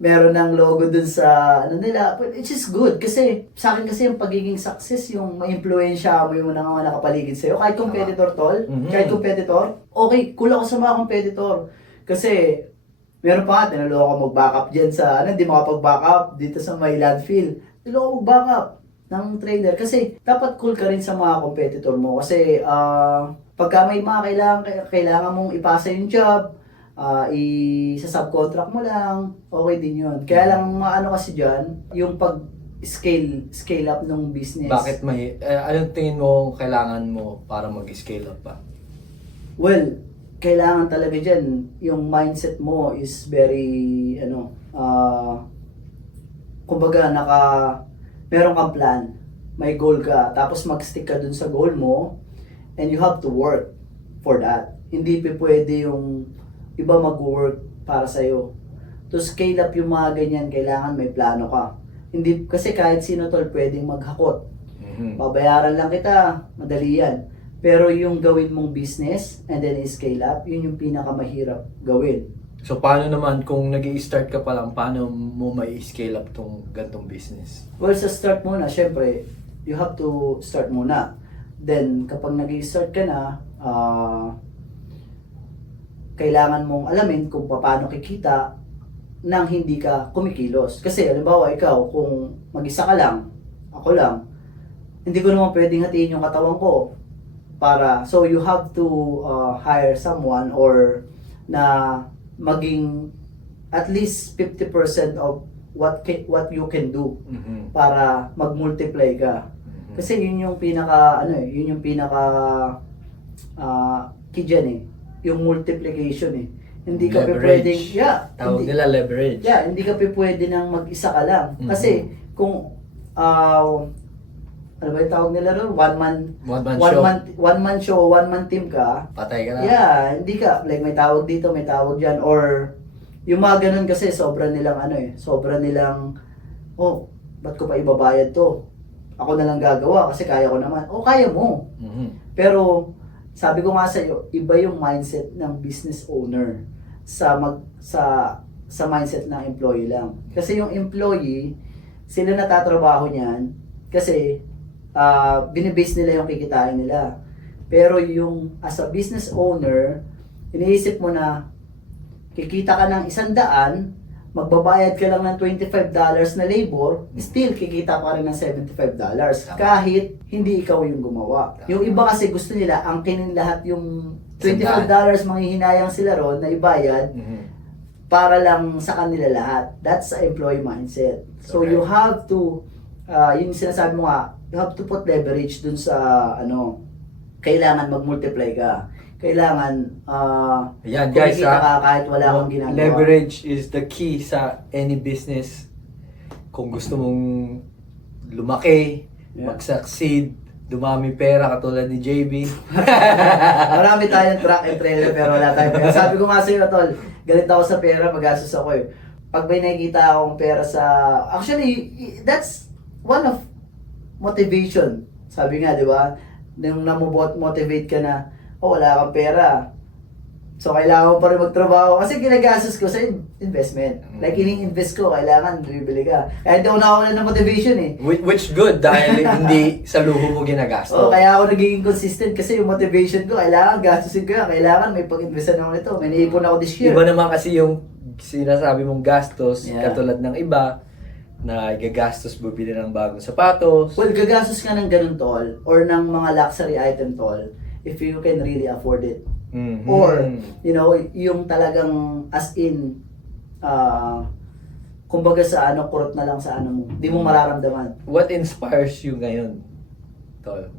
meron ng logo dun sa ano nila, which is good kasi sa akin kasi yung pagiging success, yung ma-impluwensya mo yung mga nakapaligid sa'yo, kahit competitor tol, kahit competitor, okay, cool ako sa mga competitor kasi meron pa nga, tinulungan ko mag-backup dyan sa, di makapag-backup dito sa may landfill. Tinulungan ko mag-backup ng trainer kasi dapat cool ka rin sa mga competitor mo kasi pagka may mga kailangan mong ipasa yung job, isa-subcontract mo lang, okay din yun. Kaya lang maano kasi dyan, yung scale up ng business. Bakit anong tingin mo kailangan mo para mag-scale up pa? Well, kailangan talaga dyan, yung mindset mo is very, kumbaga, meron kang plan, may goal ka, tapos mag-stick ka dun sa goal mo, and you have to work for that. Hindi pwede yung iba mag-work para sa'yo. To scale up yung mga ganyan, kailangan may plano ka. Hindi, kasi kahit sino tol pwedeng maghakot. Babayaran lang kita, madali yan. Pero yung gawin mong business and then scale up, yun yung pinakamahirap gawin. So paano naman kung nag-i-start ka pa lang, paano mo may scale up tong gantong business? Well, sa start muna, syempre, you have to start muna. Then, kapag nag-i-start ka na, kailangan mong alamin kung paano kikita nang hindi ka kumikilos. Kasi, halimbawa, ikaw, kung mag-isa ka lang, ako lang, hindi ko naman pwedeng hatiin yung katawan ko. So you have to hire someone or na maging at least 50% of what you can do para mag-multiply ka. Kasi yun yung key dyan yung multiplication Hindi ka pwedeng, Tawag nila leverage. Hindi ka pwede nang mag-isa ka lang. Kasi kung ano ba yung tawag nila ron? One man show, one man team ka. Patay ka na. Hindi ka. Like may tawag dito, may tawag dyan. Or yung mga ganun kasi sobra nilang ba't ko pa ibabayad to? Ako na lang gagawa kasi kaya ko naman. Kaya mo. Pero sabi ko nga sa'yo, iba yung mindset ng business owner sa mindset ng employee lang. Kasi yung employee, sila natatrabaho niyan kasi binibase nila yung kikitain nila. Pero yung as a business owner, iniisip mo na kikita ka ng 100, magbabayad ka lang ng $25 na labor, still kikita pa rin ng $75 kahit hindi ikaw yung gumawa. Yung iba kasi gusto nila angkinin lahat yung $25 manghihinayang sila ron na ibayad para lang sa kanila lahat. That's a employee mindset. So you have to yung sinasabi mo nga, you have to put leverage dun sa kailangan mag-multiply ka. Kailangan guys, ka kahit wala kang ginagawa. Leverage is the key sa any business. Kung gusto mong lumaki, mag-succeed, dumami pera katulad ni JB. Marami tayong track and trailer pero wala tayong pera. Sabi ko nga sa'yo, tol, galit ako sa pera, magastos ako Pag may nakikita akong pera actually, that's one of motivation. Sabi nga, di ba? Nung motivate ka na, wala kang pera. So, kailangan mo pa rin magtrabaho. Kasi ginagastos ko sa investment. Like, ini-invest ko, kailangan bibili ka. Kaya hindi ako nakawalan ng motivation Which good, dahil hindi sa luho mo ginagastos. Kaya ako nagiging consistent kasi yung motivation ko, kailangan gastusin ko yan. Kailangan may pag-investan ako nito. May naipon ako this year. Iba naman kasi yung sinasabi mong gastos, katulad ng iba, na gagastos bumili ng bagong sapatos. Well, gagastos ka ng ganun tol, or ng mga luxury item tol, if you can really afford it. Or, yung talagang as in, kumbaga sa kurot na lang sa mo, di mo mararamdaman. What inspires you ngayon, tol?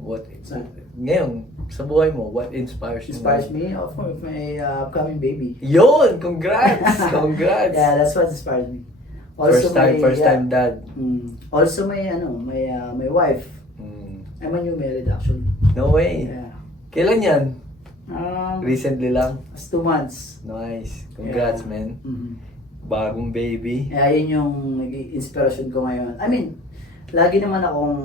Ngayon, sa buhay mo, what inspires you? Inspires me? Of course, my upcoming baby. Yun! Congrats! Congrats! Yeah, that's what inspires me. Also first time dad. Also my wife. I'm a new married actually. No way. Yeah. Kailan yan? Recently lang? It's 2 months. Nice. Congrats, man. Bagong baby. Yun yung inspiration ko ngayon. I mean, lagi naman akong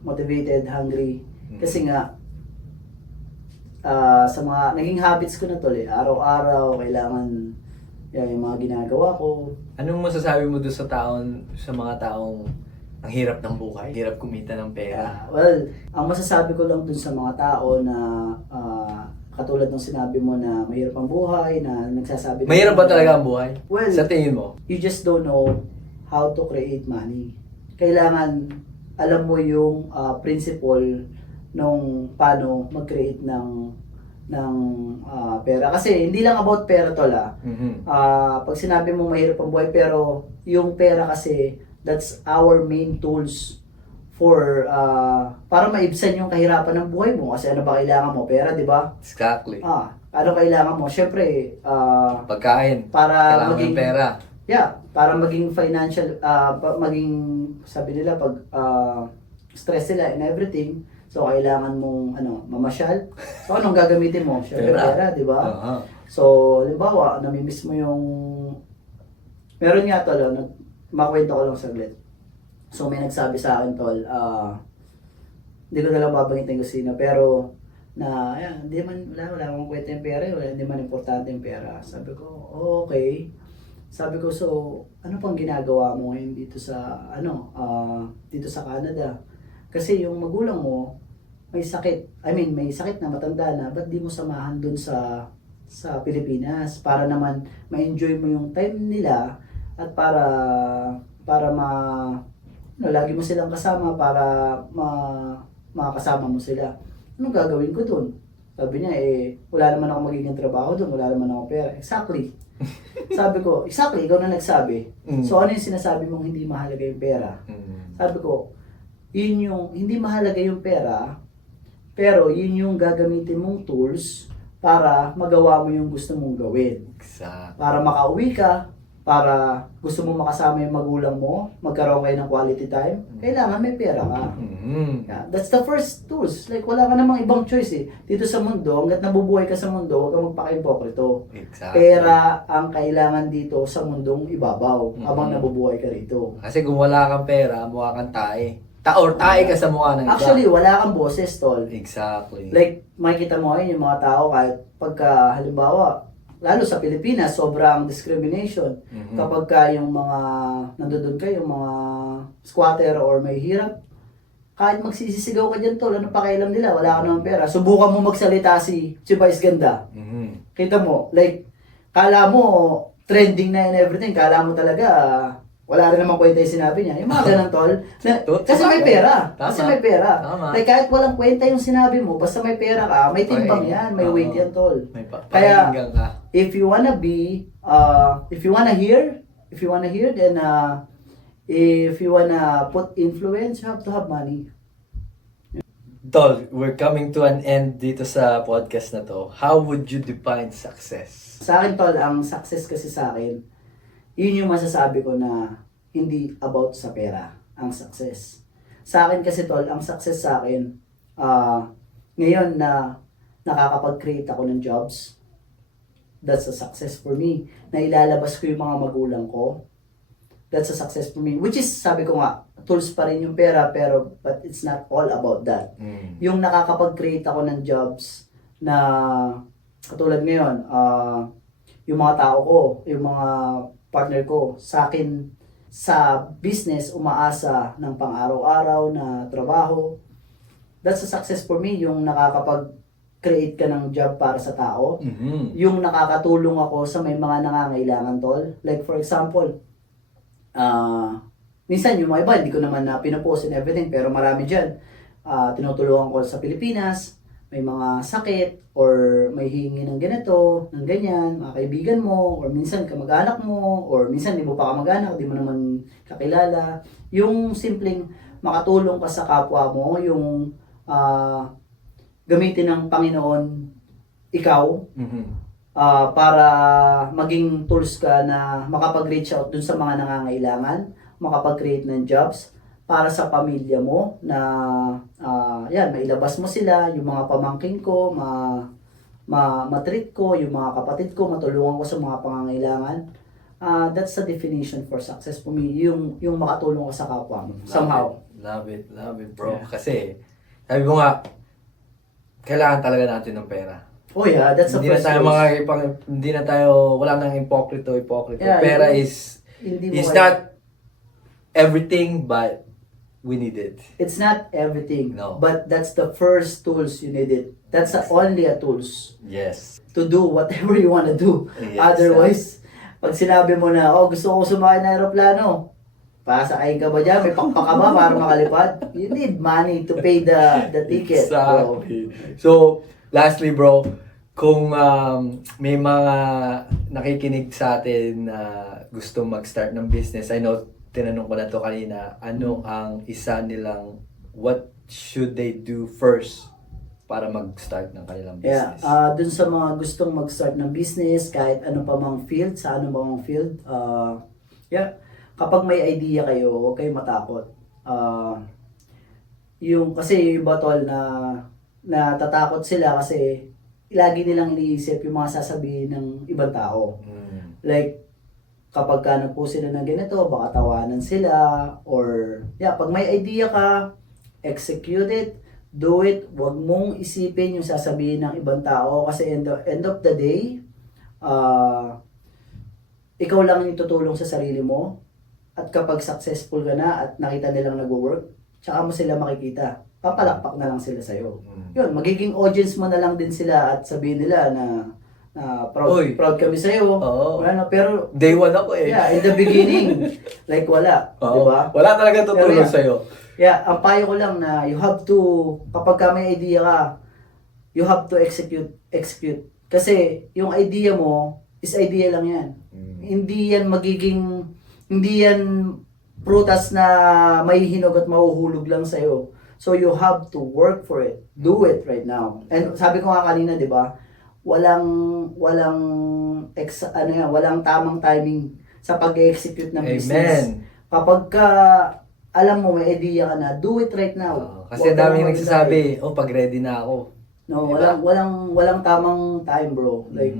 motivated, hungry. Kasi nga, sa mga naging habits ko na to araw-araw, kailangan Yan yung mga ginagawa ko. Anong masasabi mo doon sa mga taong ang hirap ng buhay, hirap kumita ng pera? Well, ang masasabi ko lang dun sa mga tao na katulad ng sinabi mo na mahirap ang buhay, na nagsasabi... Mahirap ba talaga ang buhay? Well, Sa tingin mo? you just don't know how to create money. Kailangan alam mo yung principle nung paano mag-create ng pera. Kasi hindi lang about pera tol pag sinabi mo mahirap ang buhay, pero yung pera kasi, that's our main tools for para maibsan yung kahirapan ng buhay mo. Kasi ano ba kailangan mo? Pera, di ba? Exactly. Ano kailangan mo? Syempre, Pagkain. para Kailangan maging ng pera. para maging financial, maging, sabi nila, pag stress sila and everything, so kailangan mong mamasyal. So anong gagamitin mo? Syempre pera, di ba? So, halimbawa, namimiss mo yung... Meron nga tol, makwento ko lang saglit. So may nagsabi sa akin tol, hindi ko na lang babanggitin ko sino, pero na, ayan, wala akong kwenta yung pera, hindi man importante yung pera. Sabi ko, okay. Sabi ko, so, ano pang ginagawa mo ngayon dito sa, dito sa Canada? Kasi yung magulang mo, may sakit, may sakit na, matanda na, ba't di mo samahan dun sa Pilipinas para naman ma-enjoy mo yung time nila at para lagi mo silang kasama, para makasama mo sila. Anong gagawin ko dun? Sabi niya, wala naman ako magiging trabaho dun, wala naman ako pera. Exactly. Sabi ko, exactly, ikaw na nagsabi. So ano yung sinasabi mong hindi mahalaga yung pera? Sabi ko, yun yung, hindi mahalaga yung pera, pero yun yung gagamitin mong tools para magawa mo yung gusto mong gawin. Exactly. Para makauwi ka, para gusto mo makasama yung magulang mo, magkaroon kayo ng quality time, kailangan may pera ka. Yeah, that's the first tools. Like, wala ka namang ibang choice Dito sa mundo, hanggat nabubuhay ka sa mundo, huwag kang magpaka-ipokrito. Exactly. Pera ang kailangan dito sa mundong ibabaw, habang nabubuhay ka rito. Kasi kung wala kang pera, mukha kang tae. Or tae ka sa mukha ng iba. Actually, wala kang boses, tol. Exactly. Like, makikita mo ngayon yung mga tao, kahit pagka, halimbawa, lalo sa Pilipinas, sobrang discrimination. Kapag ka yung mga, nandoon kayo, yung mga squatter or may hirap, kahit magsisisigaw ka dyan tol, ano pakialam nila, wala ka naman pera. Subukan mo magsalita si Vice Ganda. Kita mo, like, kala mo, trending na and everything, kala mo talaga, wala rin naman kwenta yung sinabi niya. Yung mga ganun tol. Kasi may pera. Kasi may pera. Tama. Like, kahit walang kwenta yung sinabi mo, basta may pera ka, may timbang yan, may weight yan tol. Kaya, Pakinggan ka. if you wanna hear, then if you wanna put influence, you have to have money. Tol, we're coming to an end dito sa podcast na to. How would you define success? Sa akin tol, ang success kasi sa akin, yun yung masasabi ko na hindi about sa pera, ang success. Sa akin kasi tol, ang success sa akin, ngayon na nakakapag-create ako ng jobs, that's a success for me. Na ilalabas ko yung mga magulang ko, that's a success for me. Which is, sabi ko nga, tools pa rin yung pera, but it's not all about that. Yung nakakapag-create ako ng jobs na, katulad ngayon, yung mga tao ko, yung mga partner ko, sa akin, sa business, umaasa ng pang-araw-araw na trabaho. That's a success for me, yung nakakapag-create ka ng job para sa tao. Yung nakakatulong ako sa may mga nangangailangan tol. Like for example, minsan yung mga iba, hindi ko naman na pinapost and everything, pero marami dyan. Tinutulungan ko sa Pilipinas, may mga sakit, or may hingi ng ganito, ng ganyan, mga kaibigan mo, or minsan kamag-anak mo, or minsan di mo pa kamag-anak, di mo naman kakilala. Yung simpleng makatulong ka sa kapwa mo, yung gamitin ng Panginoon ikaw, para maging tools ka na makapag-reach out dun sa mga nangangailangan, makapag-create ng jobs para sa pamilya mo na mailabas mo sila, yung mga pamangkin ko, ma-treat ko, yung mga kapatid ko, matulungan ko sa mga pangangailangan. That's the definition for success for me, yung makatulong ko sa kapwa mo, somehow. Love it bro. Yeah. Kasi, sabi mo nga, kailangan talaga natin ng pera. Oh yeah, that's the Hindi na first tayo rules. hindi na tayo, wala nang hipokrito. Yeah, Pera yung- is Hindi mo is kaya- not everything, but we need it. It's not everything, No. but that's the first tools you needed. That's the only a tools Yes. to do whatever you want to do. Yes, Otherwise, pag sinabi mo na, oh, gusto ko sumakay ng aeroplano, pasakay ka ba dyan? May pakpak ka ba para makalipad? You need money to pay the ticket. bro. Exactly. So, lastly bro, kung may mga nakikinig sa atin na gusto mag-start ng business, I know tinanong ko na to kanina, ano ang isa nilang, what should they do first para mag-start ng kanilang Yeah, business? dun sa mga gustong mag-start ng business, kahit ano pa mang field, sa ano pa mang field, yeah, kapag may idea kayo, huwag kayong matakot. Kasi yung batol na natatakot sila kasi lagi nilang iniisip yung mga sasabihin ng ibang tao. Like, kapag ka nagpo sila ng ganito, baka tawanan sila, or, yeah, pag may idea ka, execute it, do it, wag mong isipin yung sasabihin ng ibang tao, kasi end of the day, ikaw lang yung tutulong sa sarili mo, at kapag successful ka na, at nakita nilang nag-work, tsaka mo sila makikita, papalakpak na lang sila sa'yo. Yun, magiging audience mo na lang din sila, at sabihin nila na Uy. proud kami sa'yo. Oo. Ano, pero Day one ako eh. yeah, in the beginning, like wala, Oo. di ba? Wala talaga tutulong Pero yeah. sa'yo. Yeah, ang payo ko lang na you have to, kapag ka may idea ka, you have to execute. Kasi yung idea mo, is idea lang yan. Hindi yan prutas na may hinog at mahuhulog lang sa'yo. So you have to work for it. Do it right now. And sabi ko nga kanina, di ba? Walang tamang timing sa pag-execute ng business. Amen. Kapag ka alam mo may idea ka na, do it right now. Kasi Huwag ka daming nang nagsasabi, pag ready na ako. No, Diba? walang tamang time, bro. Like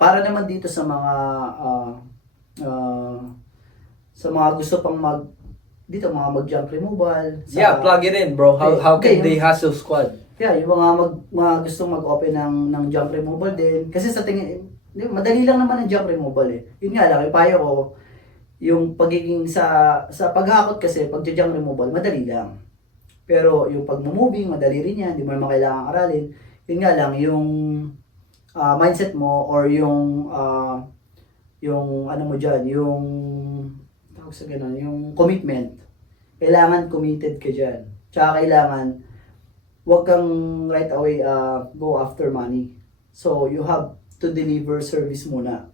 para naman dito sa mga gusto pang mag-junk removal. Yeah, plug it in, bro. How can Okay, they hustle squad? Yeah, yung mga gustong mag-open ng junk removal din. Kasi sa tingin, madali lang naman ang junk removal eh. Yun nga lang, ipayo ko, yung pagiging sa paghakot kasi, pag-junk removal, madali lang. Pero yung pag-moving, madali rin yan, hindi mo naman kailangan aralin. Yun nga lang, yung mindset mo or yung ano mo dyan, yung tawag sa ganun, yung commitment. Kailangan committed ka dyan. Tsaka kailangan huwag kang right away go after money. So, you have to deliver service muna.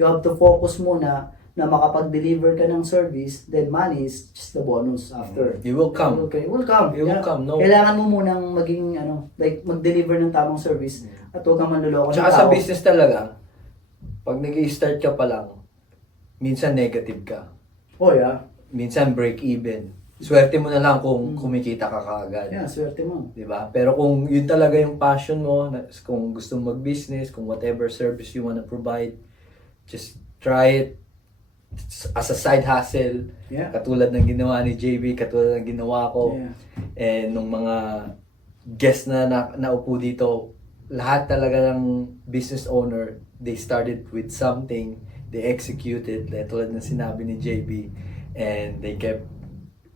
You have to focus muna na makapag-deliver ka ng service, then money is just the bonus after. It will come. Okay, it will come. It will come, no? Kailangan mo munang maging, like, mag-deliver ng tamang service at huwag kang manluloko ng Tsaka sa tao. business talaga, pag nag-i-start ka pa lang, minsan negative ka. Oh, yeah. Minsan break even. Swerte mo na lang kung kumikita ka kaagad. Yeah, swerte mo. 'Di ba? Pero kung yun talaga yung passion mo, kung gusto mong mag-business, kung whatever service you wanna provide, just try it as a side hustle. Yeah. Katulad ng ginawa ni JB, katulad ng ginawa ko. Yeah. And nung mga guests na naupo dito, lahat talaga ng business owner, they started with something, they executed, tulad ng sinabi ni JB, and they kept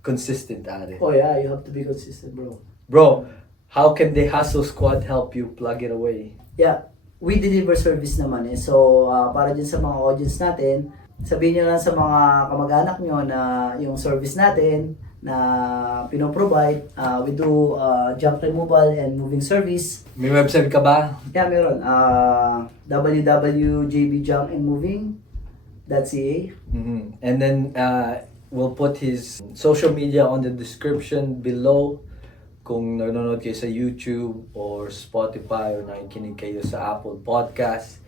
consistent at it. Oh, yeah, you have to be consistent, bro. Bro, how can the Hustle Squad help you plug it away? Yeah, we deliver service naman eh. So, para din sa mga audience natin, sabihin nyo lang sa mga kamag-anak nyo na yung service natin na pinoprovide, we do junk removal and moving service. May website ka ba? Yeah, meron. www.jbjunkandmoving.ca. And then we'll put his social media on the description below. Kung nanonood kayo sa YouTube or Spotify or nakikinig kayo sa Apple Podcast.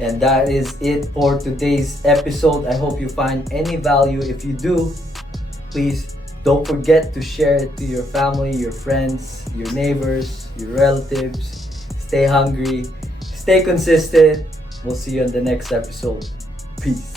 And that is it for today's episode. I hope you find any value. If you do, please don't forget to share it to your family, your friends, your neighbors, your relatives. Stay hungry, stay consistent. We'll see you on the next episode. Peace.